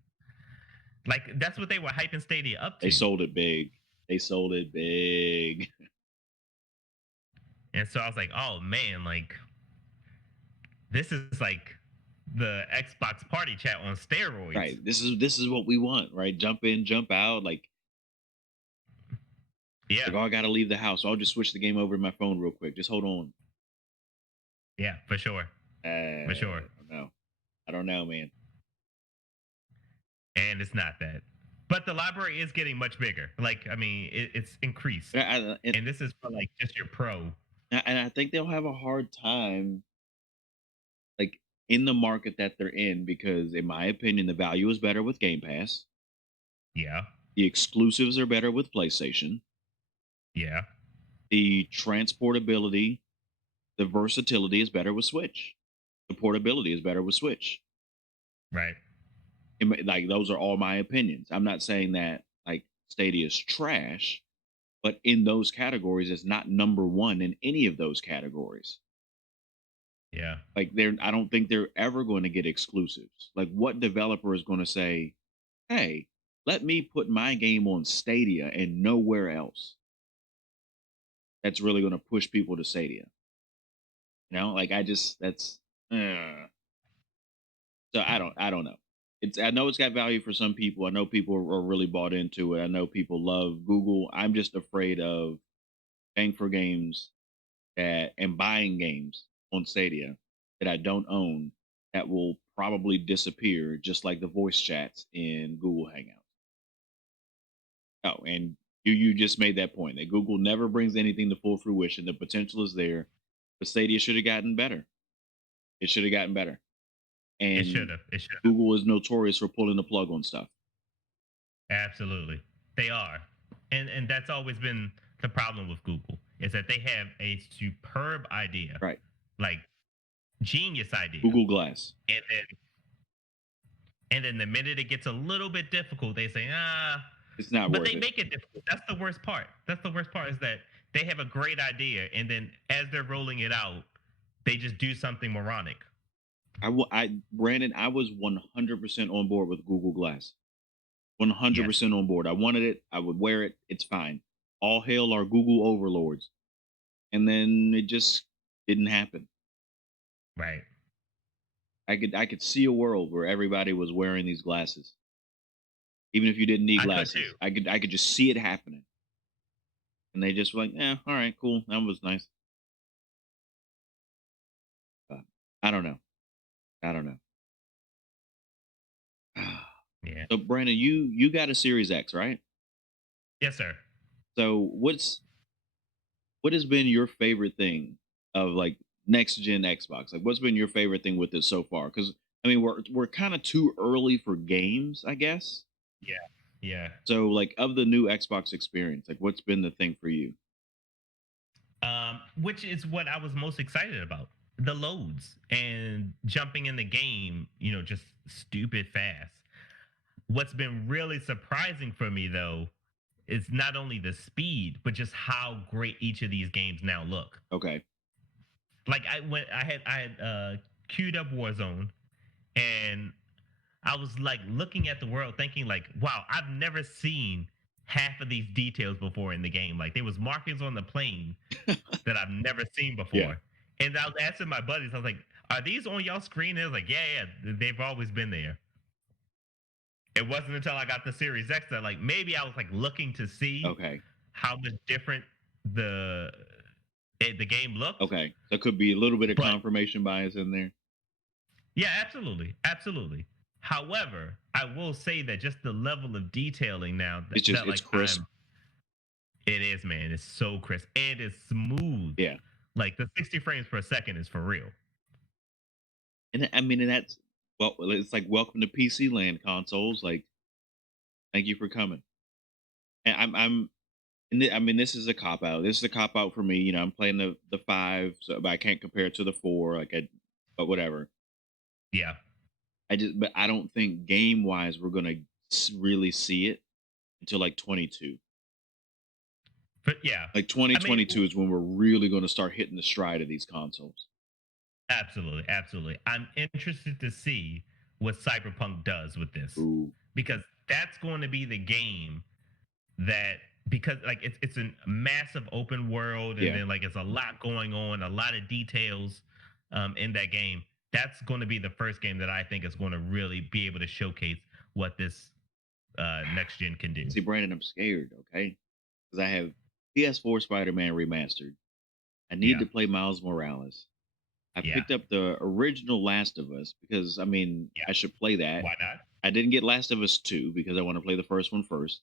like that's what they were hyping Stadia up They to. sold it big. They sold it big. And so I was like, oh man, like this is like the Xbox party chat on steroids. Right. This is what we want, right? Jump in, jump out. Yeah, Like, oh, I gotta leave the house. I'll just switch the game over to my phone real quick. Just hold on. yeah, for sure, for sure. I don't know. I don't know, man. And it's not that. But the library is getting much bigger. Like, I mean, it's increased. And this is for like just your pro. And I think they'll have a hard time, like in the market that they're in, because in my opinion, the value is better with Game Pass. Yeah, The exclusives are better with PlayStation. yeah, The transportability, the versatility is better with Switch. The portability is better with Switch. right. Like those are all my opinions. I'm not saying that like Stadia is trash, but in those categories, it's not number one in any of those categories. Yeah. Like I don't think they're ever going to get exclusives. Like what developer is going to say, "Hey, let me put my game on Stadia and nowhere else." That's really going to push people to Stadia. Like I just uh. So I don't know. I know it's got value for some people. I know people are really bought into it. I know people love Google. I'm just afraid of paying for games that and buying games on Stadia that I don't own that will probably disappear just like the voice chats in Google Hangouts. Oh, and you just made that point that Google never brings anything to full fruition. The potential is there, but Stadia should have gotten better. It should have gotten better. It should And have. It should have. Google is notorious for pulling the plug on stuff. Absolutely. They are. And that's always been the problem with Google is that they have a superb idea, Right. like genius idea. Google Glass. And then the minute it gets a little bit difficult, they say, It's not but worth they it. make it difficult. That's the worst part. That's the worst part is that they have a great idea, and then as they're rolling it out, they just do something moronic. Brandon, I was 100% on board with Google Glass. 100% Yes. on board. I wanted it. I would wear it. It's fine. All hail our Google overlords. And then it just didn't happen. Right. I could see a world where everybody was wearing these glasses. Even if you didn't need I could glasses. too. I could just see it happening. And they just were like, yeah, all right, cool. That was nice. But I don't know. I don't know. Yeah. So Brandon, you got a Series X, right? Yes, sir. So what has been your favorite thing of like next gen Xbox? Like what's been your favorite thing with it so far? Because I mean we're kind of too early for games, I guess. Yeah. Yeah. So like of the new Xbox experience, like what's been the thing for you? Which is what I was most excited about. The loads and jumping in the game, just stupid fast. What's been really surprising for me though is not only the speed, but just how great each of these games now look. Okay. Like I had queued up Warzone, and I was like looking at the world thinking like, wow, I've never seen half of these details before in the game. Like there was markings on the plane that I've never seen Yeah. before. And I was asking my buddies, I was like, are these on y'all screen? And they was like, yeah, they've always been there. It wasn't until I got the Series X that like maybe I was like looking to see Okay. how much different the the game looked. Okay. So it could be a little bit of But confirmation bias in there. yeah, absolutely, absolutely. However, I will say that just the level of detailing now that It's like crisp. it is, man. It's so crisp. It is smooth. Yeah. Like the 60 frames per second is for real. And I mean, and that's Well, it's like welcome to PC land consoles. Like, thank you for coming. And I mean, this is a cop out. This is a cop out for me. You know, I'm playing the five, so but I can't compare it to the four. But whatever. Yeah. But I don't think game wise we're gonna really see it until like 22. But yeah. Like I mean, 2022 is when we're really going to start hitting the stride of these consoles. absolutely, absolutely. I'm interested to see what Cyberpunk does with this Ooh, because that's going to be the game that because like it's a massive open world and yeah. then like it's a lot going on, a lot of details in that game. That's going to be the first game that I think is going to really be able to showcase what this next gen can do. See, Brandon, I'm scared. Okay, because I have PS4 Spider-Man remastered. I need Yeah, to play Miles Morales. I yeah, picked up the original Last of Us because I mean yeah. I should play that. Why not? I didn't get Last of Us 2 because I want to play the first one first.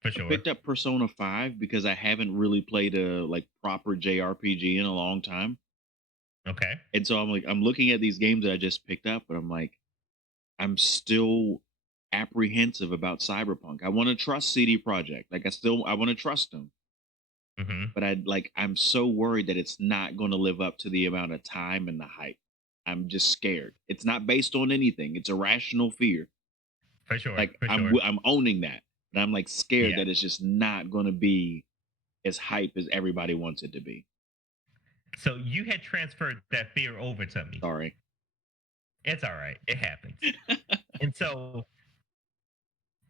For I sure. picked up Persona 5 because I haven't really played a like proper JRPG in a long time. Okay. And so I'm looking at these games that I just picked up, and I'm like, I'm still apprehensive about Cyberpunk. I want to trust CD Projekt. I want to trust them, Hmm. but I'm so worried that it's not going to live up to the amount of time and the hype. I'm just scared. It's not based on anything. It's a rational fear. For sure. Like For sure. I'm owning that, but I'm like scared Yeah. that it's just not going to be as hype as everybody wants it to be. So you had transferred that fear over to me. Sorry. It's all right. It happens. And so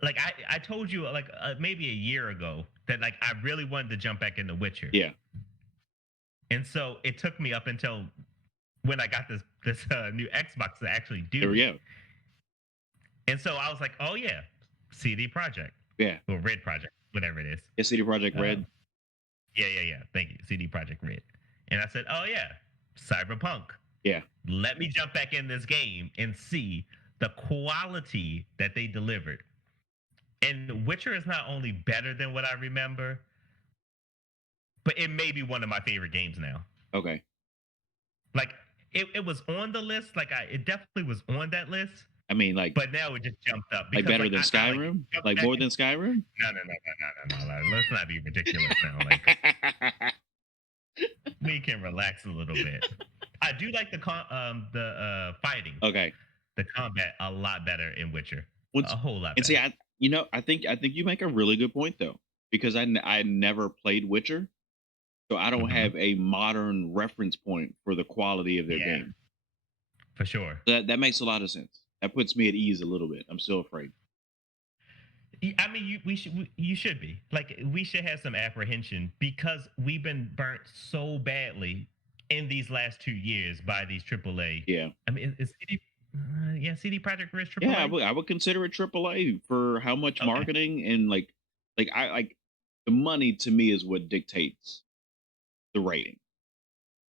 like I told you like maybe a year ago that like I really wanted to jump back into Witcher. Yeah. And so it took me up until when I got this new Xbox to actually There do we it. go. And so I was like, oh yeah, CD Project Yeah. or Red Project, whatever it is. Yeah. CD Projekt Red. Um, yeah, yeah, yeah. Thank you, CD Project Red. And I said, oh yeah, Cyberpunk. Yeah. Let me jump back in this game and see the quality that they delivered. And Witcher is not only better than what I remember, but it may be one of my favorite games now. Okay. Like it was on the list, like it definitely was on that list, I mean, but now it just jumped up like because better like than I like Skyrim, jumped like back more in. than Skyrim. No, no, no, no, no, no, no. Let's not be ridiculous now. Like we can relax a little bit. I do like the fighting, Okay. the combat a lot better in Witcher, Once a whole lot and see, better. I think you make a really good point though, because I never played Witcher, so I don't Hmm. have a modern reference point for the quality of their Yeah, game. for sure. That makes a lot of sense. That puts me at ease a little bit. I'm still afraid. I mean, you should be like we should have some apprehension because we've been burnt so badly in these last 2 years by these AAA. Yeah. I mean, is CD, yeah, CD Project Red Yeah, AAA? I would consider it AAA for how much Okay, marketing and I like the money to me is what dictates the rating.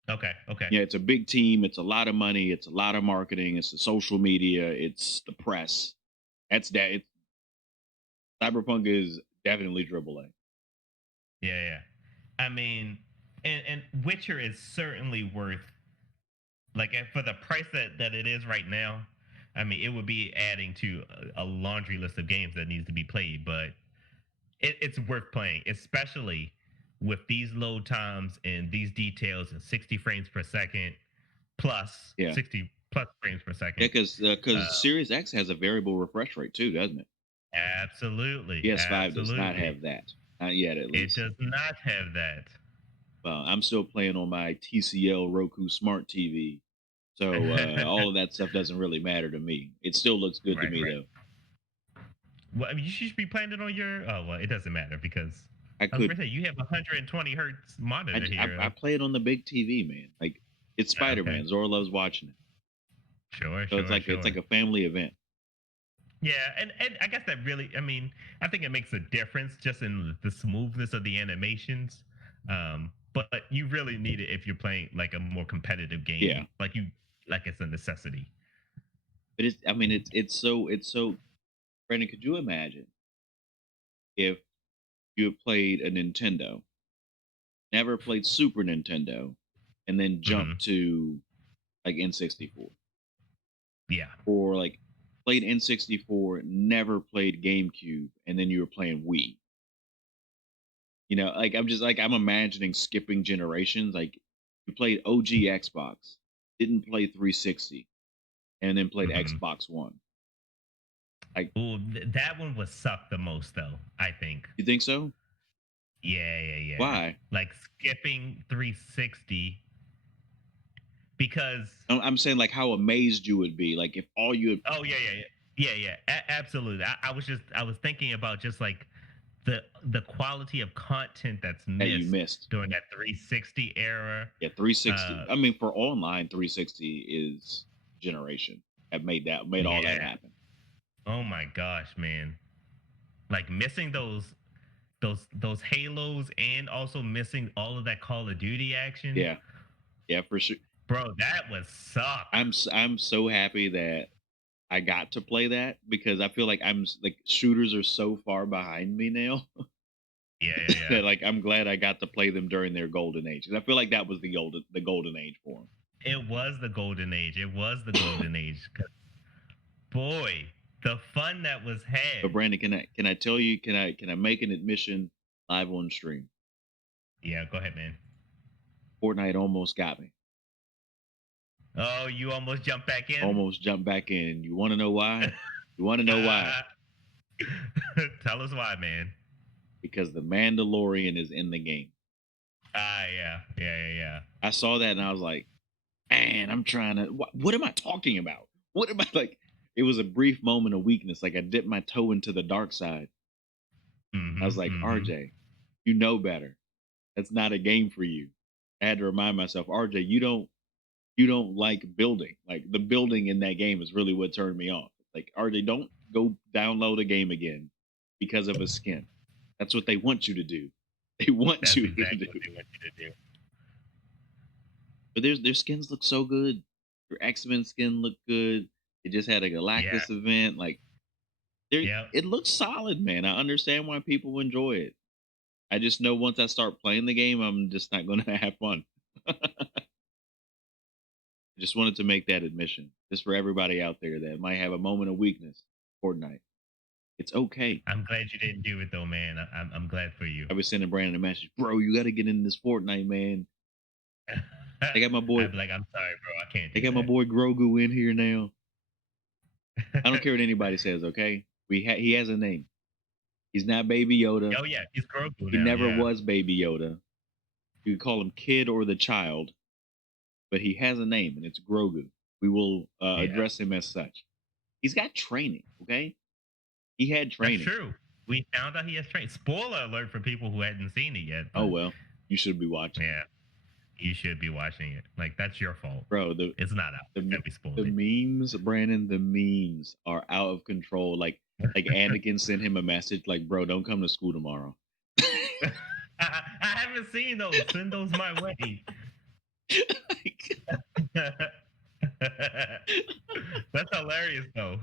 okay, okay. Yeah, it's a big team. It's a lot of money. It's a lot of marketing. It's the social media. It's the press. That's that. It's Cyberpunk is definitely AAA. Yeah, yeah. I mean, and Witcher is certainly worth like for the price that it is right now. I mean, it would be adding to a laundry list of games that needs to be played, but it's worth playing, especially with these load times and these details and 60 frames per second plus Yeah, 60 plus frames per yeah, second. Uh, because Series X has a variable refresh rate too, doesn't it? absolutely, PS5 does not absolutely. have that, not yet at It least. does not have that. Well, I'm still playing on my TCL Roku Smart TV, so all of that stuff doesn't really matter to me. It still looks good to Right, me right. though. Well, I mean, you should be playing it on your. Oh well, it doesn't matter because I I was could gonna say you have a 120 hertz monitor I here. play it on the big TV, man. Like it's Spider Okay, Man. Zora loves watching it, sure, so sure, it's like sure. a family event. Yeah, and I guess that really, I mean, I think it makes a difference just in the smoothness of the animations. But you really need it if you're playing like a more competitive Yeah, game, like it's a necessity. but it's I mean it's so. Brandon, could you imagine if you had played a Nintendo, never played Super Nintendo, and then Hmm. jumped to like N64? Yeah. or like played N64, never played GameCube, and then you were playing Wii. You know, like I'm imagining skipping generations. Like you played OG Xbox, didn't play 360, and then played Hmm. Xbox One. Like, Ooh, that one was sucked the most though, I think. you think so? Yeah, yeah, yeah. Why? Like skipping 360 because I'm saying like how amazed you would be, like if all you had. oh yeah, yeah, yeah. Yeah, yeah. Absolutely. I was thinking about just like the quality of content that's That you missed missed. during that 360 era. Yeah, 360. Uh I mean, for online, 360 is generation. That made all that yeah. happen. Oh my gosh, man. Like missing those Halos and also missing all of that Call of Duty action. Yeah, yeah, for sure. Bro, that was suck. I'm so happy that I got to play that because I feel like like shooters are so far behind me now Yeah, yeah, yeah. that like I'm glad I got to play them during their golden age. 'Cause I feel like that was the golden age for It was the golden age. It was the golden age. 'Cause, boy, the fun that was But had. Brandon, can I tell you, can I make an admission live on stream? Yeah, go ahead, man. Fortnite almost got me. Oh, you almost jumped back in? Almost jumped back in. You want to know why? You want to know why? Tell us why, man. Because the Mandalorian is in the game. Ah, yeah, yeah, yeah, yeah. I saw that and I was like, man, I'm trying to. What am I talking about? What am I like? It was a brief moment of weakness. Like I dipped my toe into the dark side. I was Mm-hmm. like, Mm-hmm. RJ, you know better. That's not a game for you. I had to remind myself, RJ, you don't like building. Like the building in that game is really what turned me off. Like RJ, don't go download a game again because of a skin. That's what they want you to do. They want That's you to exactly do. what they want you to do. But their skins look so good. Their X-Men skin looked good. They just had a Yeah. Galactus event. Like Yep. it looks solid, man. I understand why people enjoy it. I just know once I start playing the game, I'm just not gonna have fun. Just wanted to make that admission. Just for everybody out there that might have a moment of weakness. Fortnite. It's okay. I'm glad you didn't do it though, man. I'm glad for you. I was sending Brandon a message, bro. You got to get in this Fortnite, man. They got my boy. I'd be like, I'm sorry, bro. I can't They do got my that. boy Grogu in here now. I don't care what anybody says. Okay, he has a name. He's not Baby Yoda. Oh yeah, he's Grogu He now. never Yeah. was Baby Yoda. You can call him Kid or the Child, but he has a name, and it's Grogu. We will Yeah. address him as such. He's got training. Okay, he had That's training. true. We found out he has trained. Spoiler alert for people who hadn't seen it yet. Oh But well, you should be watching. yeah, you should be watching it. Like that's your fault, Bro. it's not out The that we spoiled the it. memes, Brandon, the memes are out of control. Like Anakin sent him a message like, "Bro, don't come to school tomorrow." I haven't seen those. Send those my way. That's hilarious though.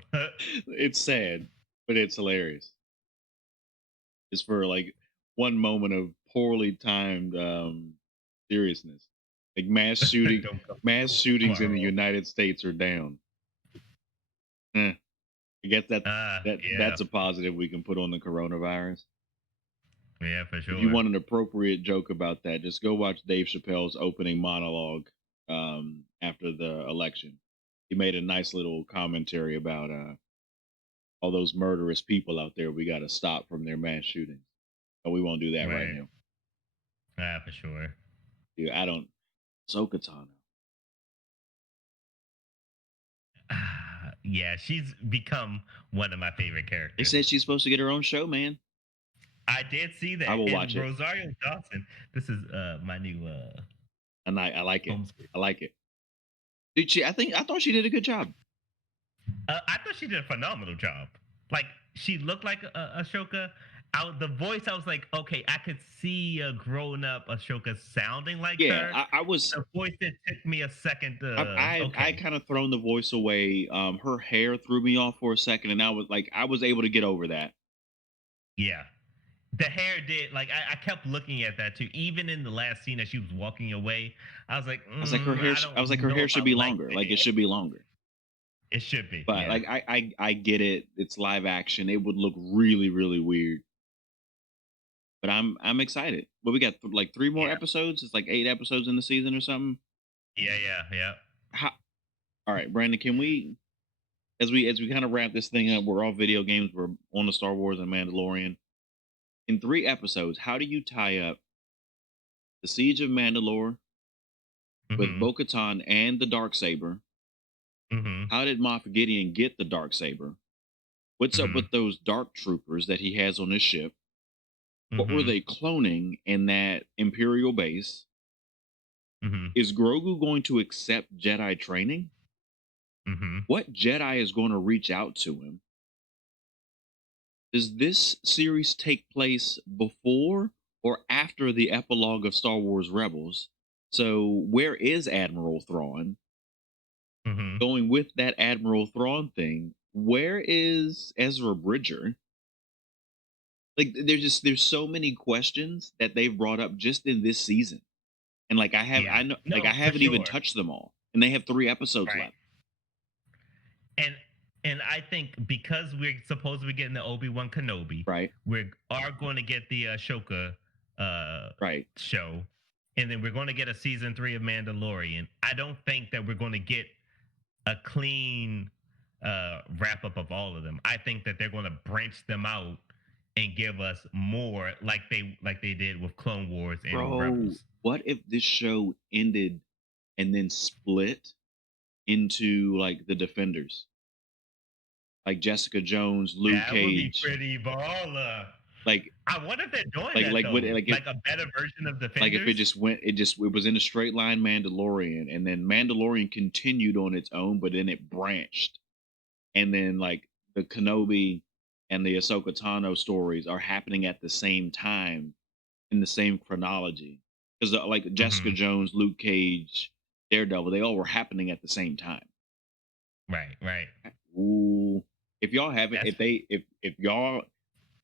It's sad, but it's hilarious. It's for like one moment of poorly timed seriousness. Like Don't come to mass school shootings in the tomorrow. United States are down. Eh, I guess Yeah, that's a positive we can put on the coronavirus. yeah, for If you sure. want an appropriate joke about that, just go watch Dave Chappelle's opening monologue after the election. He made a nice little commentary about all those murderous people out there we got to stop from their mass shootings. But we won't do that right Right. now. For sure. Dude, I don't. Sokatano. Yeah, she's become one of my favorite They characters. said she's supposed to get her own show, man. I did see I that. will And watch it. Rosario Dawson, this is my new And I like it. home screen. I like it. Dude, I thought she did a good job. I thought she did a phenomenal job. Like she looked like Ashoka. Out the voice, I was like, okay, I could see a grown up Ashoka sounding like Yeah, her. I was. The voice it took me a second to I okay. kind of thrown the voice away. Her hair threw me off for a second, and I was able to get over that. Yeah. The hair did like I kept looking at that too. Even in the last scene that she was walking away, I was like, I was like, her hair. I I was like, don't her know hair if I should be like longer. the Like it hair. should be longer. It should be. But Yeah. like I get it. It's live action. It would look really really weird. But I'm excited. But we got like 3 more Yeah. episodes. It's like 8 episodes in the season or something. Yeah. Yeah. Yeah. How, all right, Brandon, can we as we kind of wrap this thing up? We're all video games. We're on the Star Wars and Mandalorian. In 3 episodes, how do you tie up the Siege of Mandalore with Mm-hmm. Bo-Katan and the Dark Saber? Mm-hmm. How did Moff Gideon get the Dark Saber? What's up Mm-hmm. with those Dark Troopers that he has on his ship? What were Mm-hmm. they cloning in that Imperial base? Mm-hmm. Is Grogu going to accept Jedi training? Mm-hmm. What Jedi is going to reach out to him? Does this series take place before or after the epilogue of Star Wars Rebels? So, where is Admiral Thrawn? Mm-hmm. Going with that Admiral Thrawn thing, where is Ezra Bridger? Like, there's so many questions that they've brought up just in this season, and like Yeah. I know like I No, for haven't even sure. touched them all, and they have 3 episodes Right. left. And I think because we're supposed to be getting the Obi-Wan Kenobi, Right, we are going to get the Ashoka uh right, show, and then we're going to get a season 3 of Mandalorian. I don't think that we're going to get a clean wrap up of all of them. I think that they're going to branch them out and give us more like they did with Clone Wars and bro. Rebels. What if this show ended and then split into like the Defenders, like Jessica Jones, Luke That would be Cage, pretty baller. like I wonder if they're doing like that like what though. like if Like a better version of like if it Defenders. just went it was in a straight line Mandalorian, and then Mandalorian continued on its own, but then it branched, and then like the Kenobi and the Ahsoka Tano stories are happening at the same time in the same chronology, because like Jessica Hmm. Jones, Luke Cage, Daredevil, they all were happening at the same time. Right, right. Ooh, if y'all haven't, That's if y'all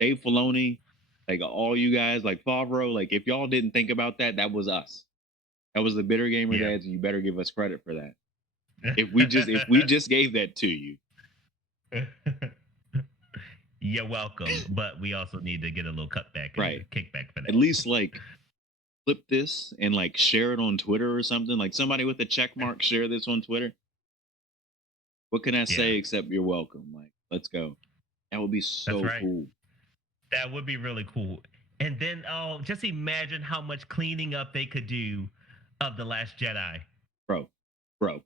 Dave Filoni, like all you guys, like Favreau, like if y'all didn't think about that, that was us. That was the Bitter Gamer yeah. Dads, and you better give us credit for that. If we just gave that to you, You're welcome, but we also need to get a little cutback and right? kickback for At that. least like flip this and like share it on Twitter or something. Like somebody with a check mark share this on Twitter. What can I Yeah, say except you're welcome? Like, let's go. That would be that's so right. cool, That would be really cool. And then, oh, just imagine how much cleaning up they could do of the Last Jedi. bro. Bro,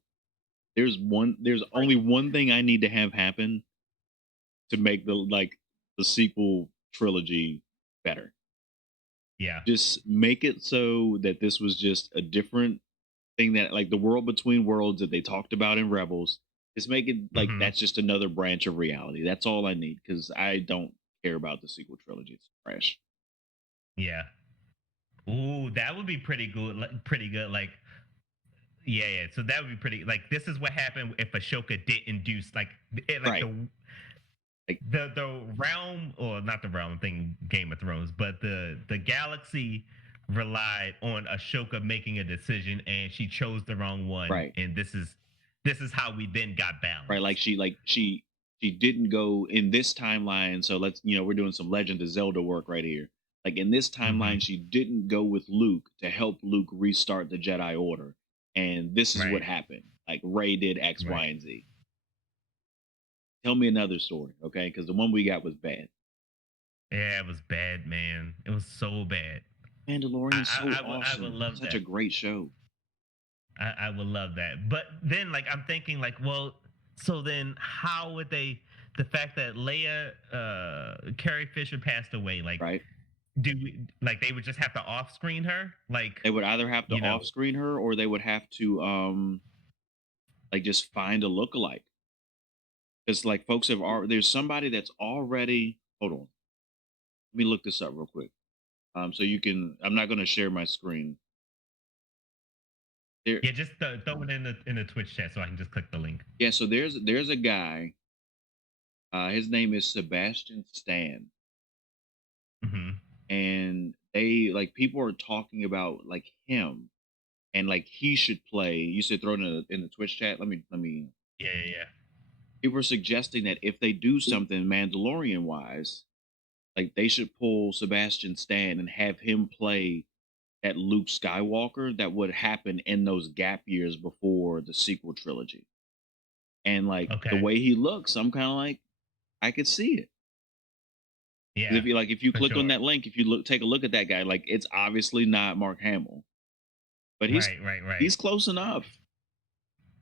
there's Like, only one thing I need to have happen to make the sequel trilogy better. yeah. Just make it so that this was just a different thing, that like the world between worlds that they talked about in Rebels. Just make it like Hmm. that's just another branch of reality. That's all I need, because I don't care about the sequel trilogy. It's trash. Yeah. Ooh, that would be pretty good. Pretty good. Like, yeah, yeah. So that would be pretty. Like, this is what happened if Ashoka didn't do like Right. Like the realm, or not the realm thing, Game of Thrones, but the galaxy relied on Ashoka making a decision, and she chose the wrong one, right. and this is how we then got Right. balance. She didn't go in this timeline. So we're doing some Legend of Zelda work right here. Like in this Hmm. timeline, she didn't go with Luke to help Luke restart the Jedi Order. And this is what Right, happened. Like Ray did X, Y, right. and Z. Tell me another story, okay? Because the one we got was bad. Yeah, it was bad, man. It was so bad. Mandalorian is so I would awesome. love Such a that. great show. I would love that. But then, like, I'm thinking, like, well, so then how would they? The fact that Leia, Carrie Fisher passed away, like, Right? do we like they would just have to off screen her, like, They would either have to you know? off screen her, or they would have to like just find a lookalike. It's like folks have already, there's somebody that's already, hold on. Let me look this up real quick. So you can, I'm not gonna share my screen. There Yeah, just throw it in the Twitch chat so I can just click the link. yeah, so there's a guy, his name is Sebastian Stan. Hmm. And they like people are talking about like him, and like he should play. You said throw it in the Twitch chat. Let me Yeah, yeah, yeah. People are suggesting that if they do something Mandalorian wise, like they should pull Sebastian Stan and have him play that Luke Skywalker that would happen in those gap years before the sequel trilogy. And like the Okay. way he looks, I'm kind of like, I could see it. 'Cause Yeah, if you for click on sure. that link, if you take a look at that guy, like it's obviously not Mark Hamill, but Right, right, right. he's close enough.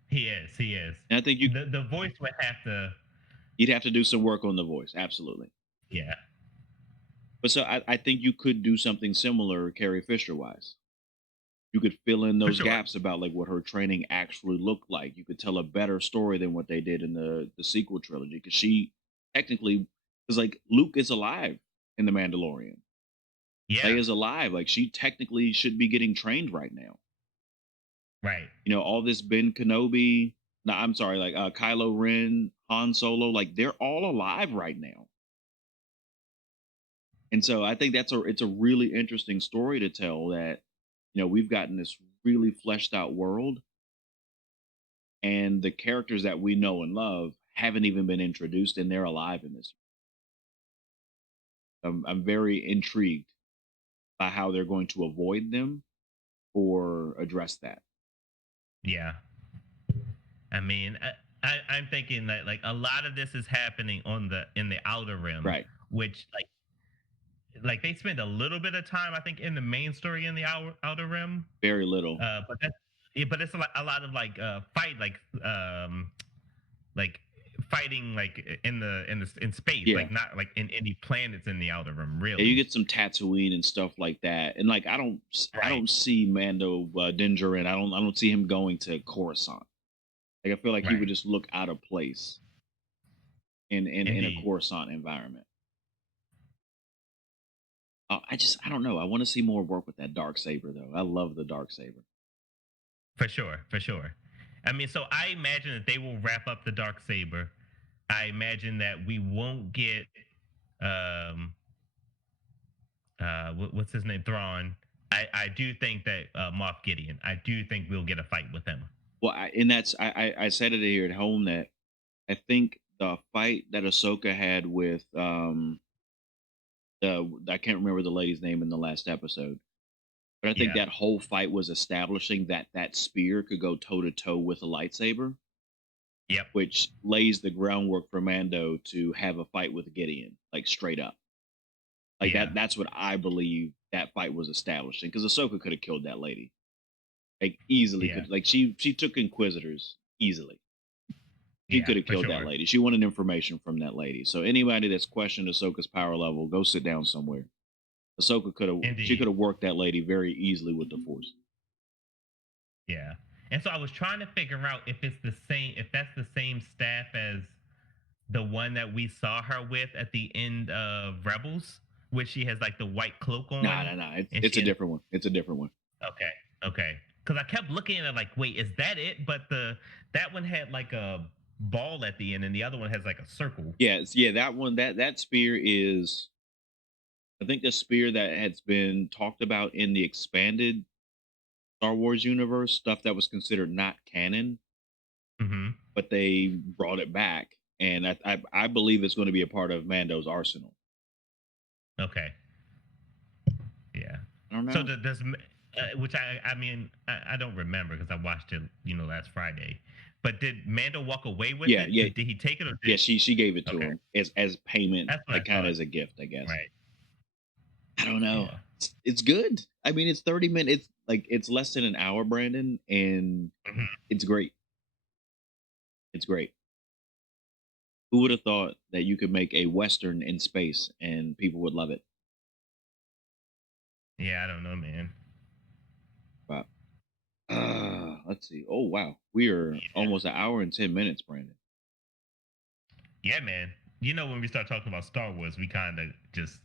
He is. He is. And I think The voice would have to. you'd have to do some work on the voice, absolutely. Yeah, But so I think you could do something similar, Carrie Fisher wise. You could fill in for those sure. gaps about like what her training actually looked like. You could tell a better story than what they did in the sequel trilogy because she technically because like Luke is alive in the Mandalorian. Yeah. Leia's alive. Like she technically should be getting trained right now. Right. You know, all this Ben Kenobi. No, I'm sorry, like Kylo Ren, Han Solo, like they're all alive right now. And so I think it's a really interesting story to tell that, you know, we've gotten this really fleshed out world and the characters that we know and love haven't even been introduced and they're alive in this. I'm very intrigued by how they're going to avoid them or address that. Yeah. I mean, I'm thinking that like a lot of this is happening on the in the outer rim, Right. which like they spend a little bit of time, I think, in the main story in the outer rim. Very little. But that's yeah, but it's a lot of fight like fighting like in space, Yeah. like not like in any planets in the outer rim, Yeah, you really. get some Tatooine and stuff like that. And like I Right. don't see Mando Dingerin. I don't see him going to Coruscant. Like I feel like he would Right. just look out of place in a Indeed. Coruscant environment. I don't know. I want to see more work with that dark saber though. I love the dark saber. For sure. For sure. I mean, so I imagine that they will wrap up the dark saber. I imagine that we won't get um what's his name, Thrawn. I do think that Moff Gideon. I do think we'll get a fight with him. Well, and that's I said it here at home that I think the fight that Ahsoka had with the I can't remember the lady's name in the last episode, but I think Yeah. that whole fight was establishing that that spear could go toe to toe with a lightsaber, Yep. which lays the groundwork for Mando to have a fight with Gideon, like straight up. Like Yeah. that's what I believe that fight was establishing because Ahsoka could have killed that lady. Like easily Yeah. could like she took Inquisitors easily. She Yeah. could have For killed that sure. lady. She wanted information from that lady. So anybody that's questioned Ahsoka's power level, go sit down somewhere. Ahsoka Indeed. could have worked that lady very easily with the Force. Yeah. And so I was trying to figure out if that's the same staff as the one that we saw her with at the end of Rebels, which she has like the white cloak Nah, on, nah, nah. and It's she a has different one. It's a different one. okay, okay. Because I kept looking at it like, wait, is that it? But the that one had like a ball at the end, and the other one has like a circle. Yeah, yeah. That one that spear is I think the spear that has been talked about in the expanded Star Wars universe stuff that was considered not canon, Hmm. but they brought it back, and I believe it's going to be a part of Mando's arsenal. Okay. Yeah. I don't So know. does which I mean I don't remember because I watched it last Friday. But did Mando walk away with Yeah, it? yeah, Did he take it or yeah. did She gave it to okay? him as payment, That's what I like kind of thought. as a gift, I guess. Right. I don't know. Yeah. It's good. I mean, it's 30 minutes. Like it's less than an hour, Brandon, and Mhm. it's great. It's great. Who would have thought that you could make a western in space and people would love it? Yeah, I don't know, man. Wow. Let's see. Oh wow, we are Yeah. almost an hour and 10 minutes, Brandon. Yeah, man. When we start talking about Star Wars, we kind of just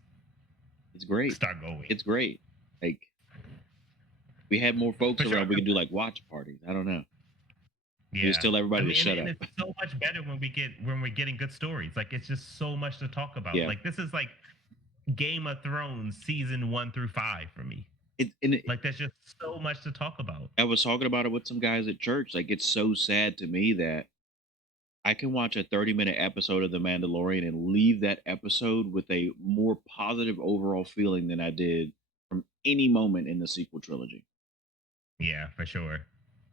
It's great. start going. It's great. Like we had more folks For sure. around, we could do like watch parties. I don't know. You just Yeah. tell I everybody to mean, shut and up. it's so much better when we're getting good stories. Like it's just so much to talk about. Yeah. Like this is like Game of Thrones season 1 through 5 for me. It, Like there's just so much to talk about. I was talking about it with some guys at church. Like it's so sad to me that I can watch a 30-minute episode of The Mandalorian and leave that episode with a more positive overall feeling than I did from any moment in the sequel trilogy. Yeah, for sure.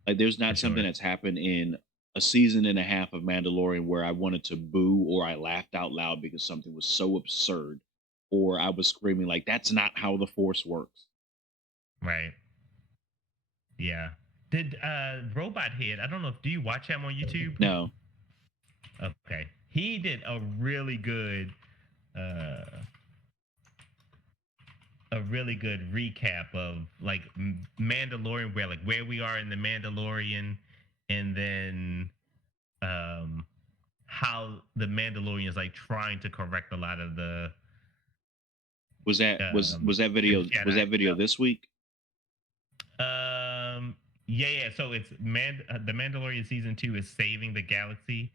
Like there's For not something sure. that's happened in a season and a half of Mandalorian where I wanted to boo or I laughed out loud because something was so absurd or I was screaming like that's not how the force works. Right. Yeah. Did Robot Head, I don't know if do you watch him on YouTube? No. Okay. He did uh a really good recap of like Mandalorian, where we are in the Mandalorian, and then um how the Mandalorian is like trying to correct a lot of Was that the was Jedi that video stuff. this week? Yeah. So it's the Mandalorian season 2 is saving the galaxy.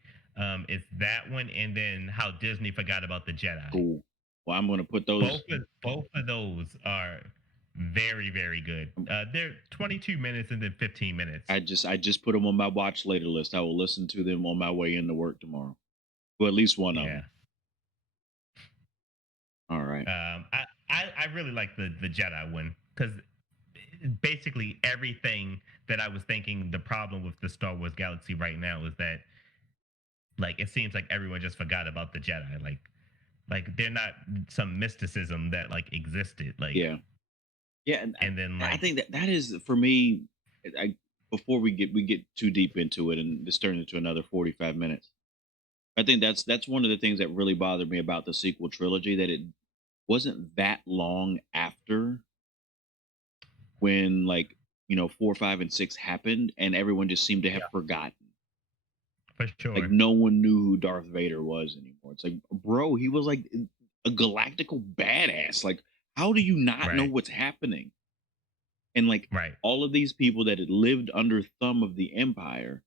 It's that one, and then how Disney forgot about the Jedi. Cool. Well, I'm gonna put those. Both of those are very very good. They're 22 minutes and then 15 minutes. I just put them on my watch later list. I will listen to them on my way into work tomorrow. Well, at least one of Yeah. them. All right. I really like the Jedi one because basically everything that I was thinking the problem with the Star Wars galaxy right now is that like it seems like everyone just forgot about the Jedi. Like they're not some mysticism that like existed. Like Yeah. Yeah, and and then I like think that is for me. I before we get too deep into it and this turns into another 45 minutes. I think that's one of the things that really bothered me about the sequel trilogy that it wasn't that long after when like 4, 5, and 6 happened, and everyone just seemed to have yeah, forgotten. for Like sure. no one knew who Darth Vader was anymore. It's like, bro, he was like a galactical badass. Like, how do you not know Right. what's happening? And like Right. all of these people that had lived under thumb of the Empire,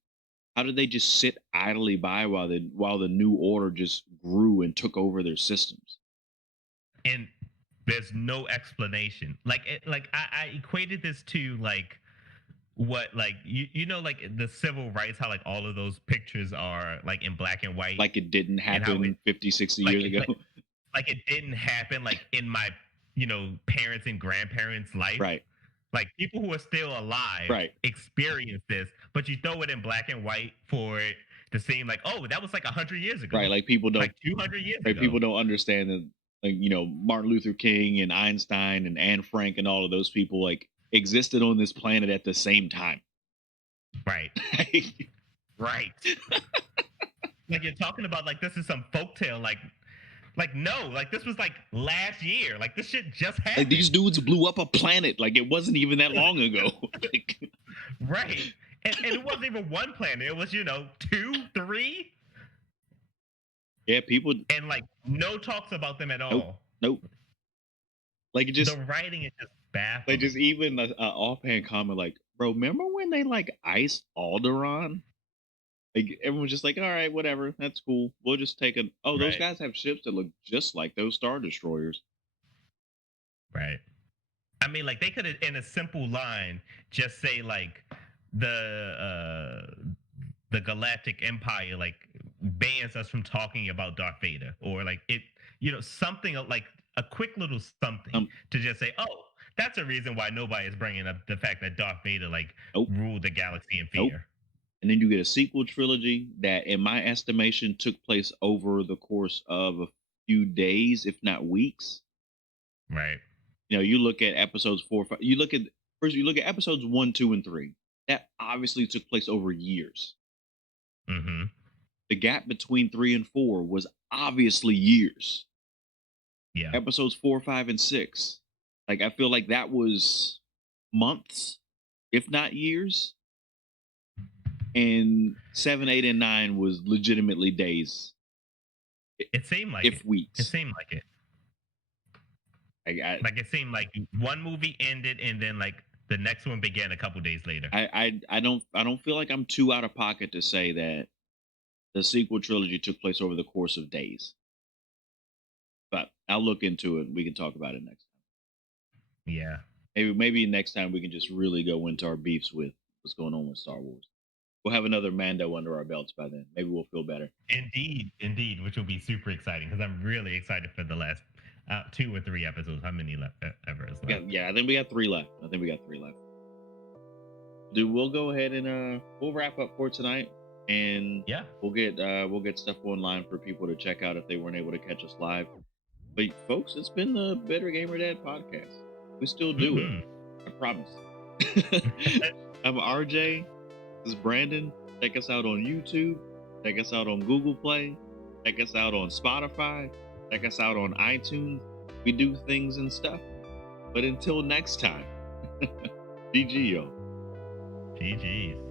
how did they just sit idly by while the New Order just grew and took over their systems? And there's no explanation. Like I equated this to like what like you know like the civil rights how like all of those pictures are like in black and white Like it didn't and how it happen 50, 60 like years it ago. like it didn't happen like in my parents and grandparents life, Right. like people who are still alive Right. experience this, but you throw it in black and white for it to seem like, oh, that was like 100 years ago, Right. Like people don't like 200 years right, ago. people don't understand that like, Martin Luther King and Einstein and Anne Frank and all of those people like existed on this planet at the same time. Right. Right. Like you're talking about like this is some folktale, like no, like this was like last year, like this shit just Like these happened. dudes blew up a planet. Like it wasn't even that long ago. Like, Right. And it wasn't even one planet, it was two, three, yeah, people. and like no talks about them at Nope, all. nope. Like it The just writing is just like just baffling. even a offhand comment like, bro, remember when they like iced Alderaan? Like everyone's just like, all right, whatever, that's cool. We'll just take a. Oh, those Right. guys have ships that look just like those star destroyers. Right. I mean, like they could have, in a simple line, just say like the Galactic Empire like bans us from talking about Darth Vader, or like it, something like a quick little something Um, to just say, oh, that's a reason why nobody is bringing up the fact that Darth Vader like nope, ruled the galaxy in nope. fear. And then you get a sequel trilogy that, in my estimation, took place over the course of a few days, if not weeks. Right. You look at episodes 4, 5. You look at episodes 1, 2, and 3. That obviously took place over years. Mm-hmm. The gap between 3 and 4 was obviously years. Yeah. Episodes 4, 5, and 6. Like I feel like that was months, if not years. And 7, 8, and 9 was legitimately days, It seemed like if it. It weeks. seemed like it. I, Like it seemed like one movie ended and then like the next one began a couple days later. I don't feel like I'm too out of pocket to say that the sequel trilogy took place over the course of days. But I'll look into it and we can talk about it next time. Yeah. Maybe next time we can just really go into our beefs with what's going on with Star Wars. we'll have another Mando under our belts by then. Maybe we'll feel better. Indeed, which will be super exciting because I'm really excited for the last 2 or 3 episodes. How many ever is left? Yeah, I think we got 3 left. Dude, we'll go ahead and we'll wrap up for tonight, and Yeah, we'll get stuff online for people to check out if they weren't able to catch us live. But folks, it's been the Better Gamer Dad podcast. We still do it. I promise. I'm RJ. This is Brandon. Check us out on YouTube. Check us out on Google Play. Check us out on Spotify. Check us out on iTunes. We do things and stuff. But until next time, GG, yo. GG's.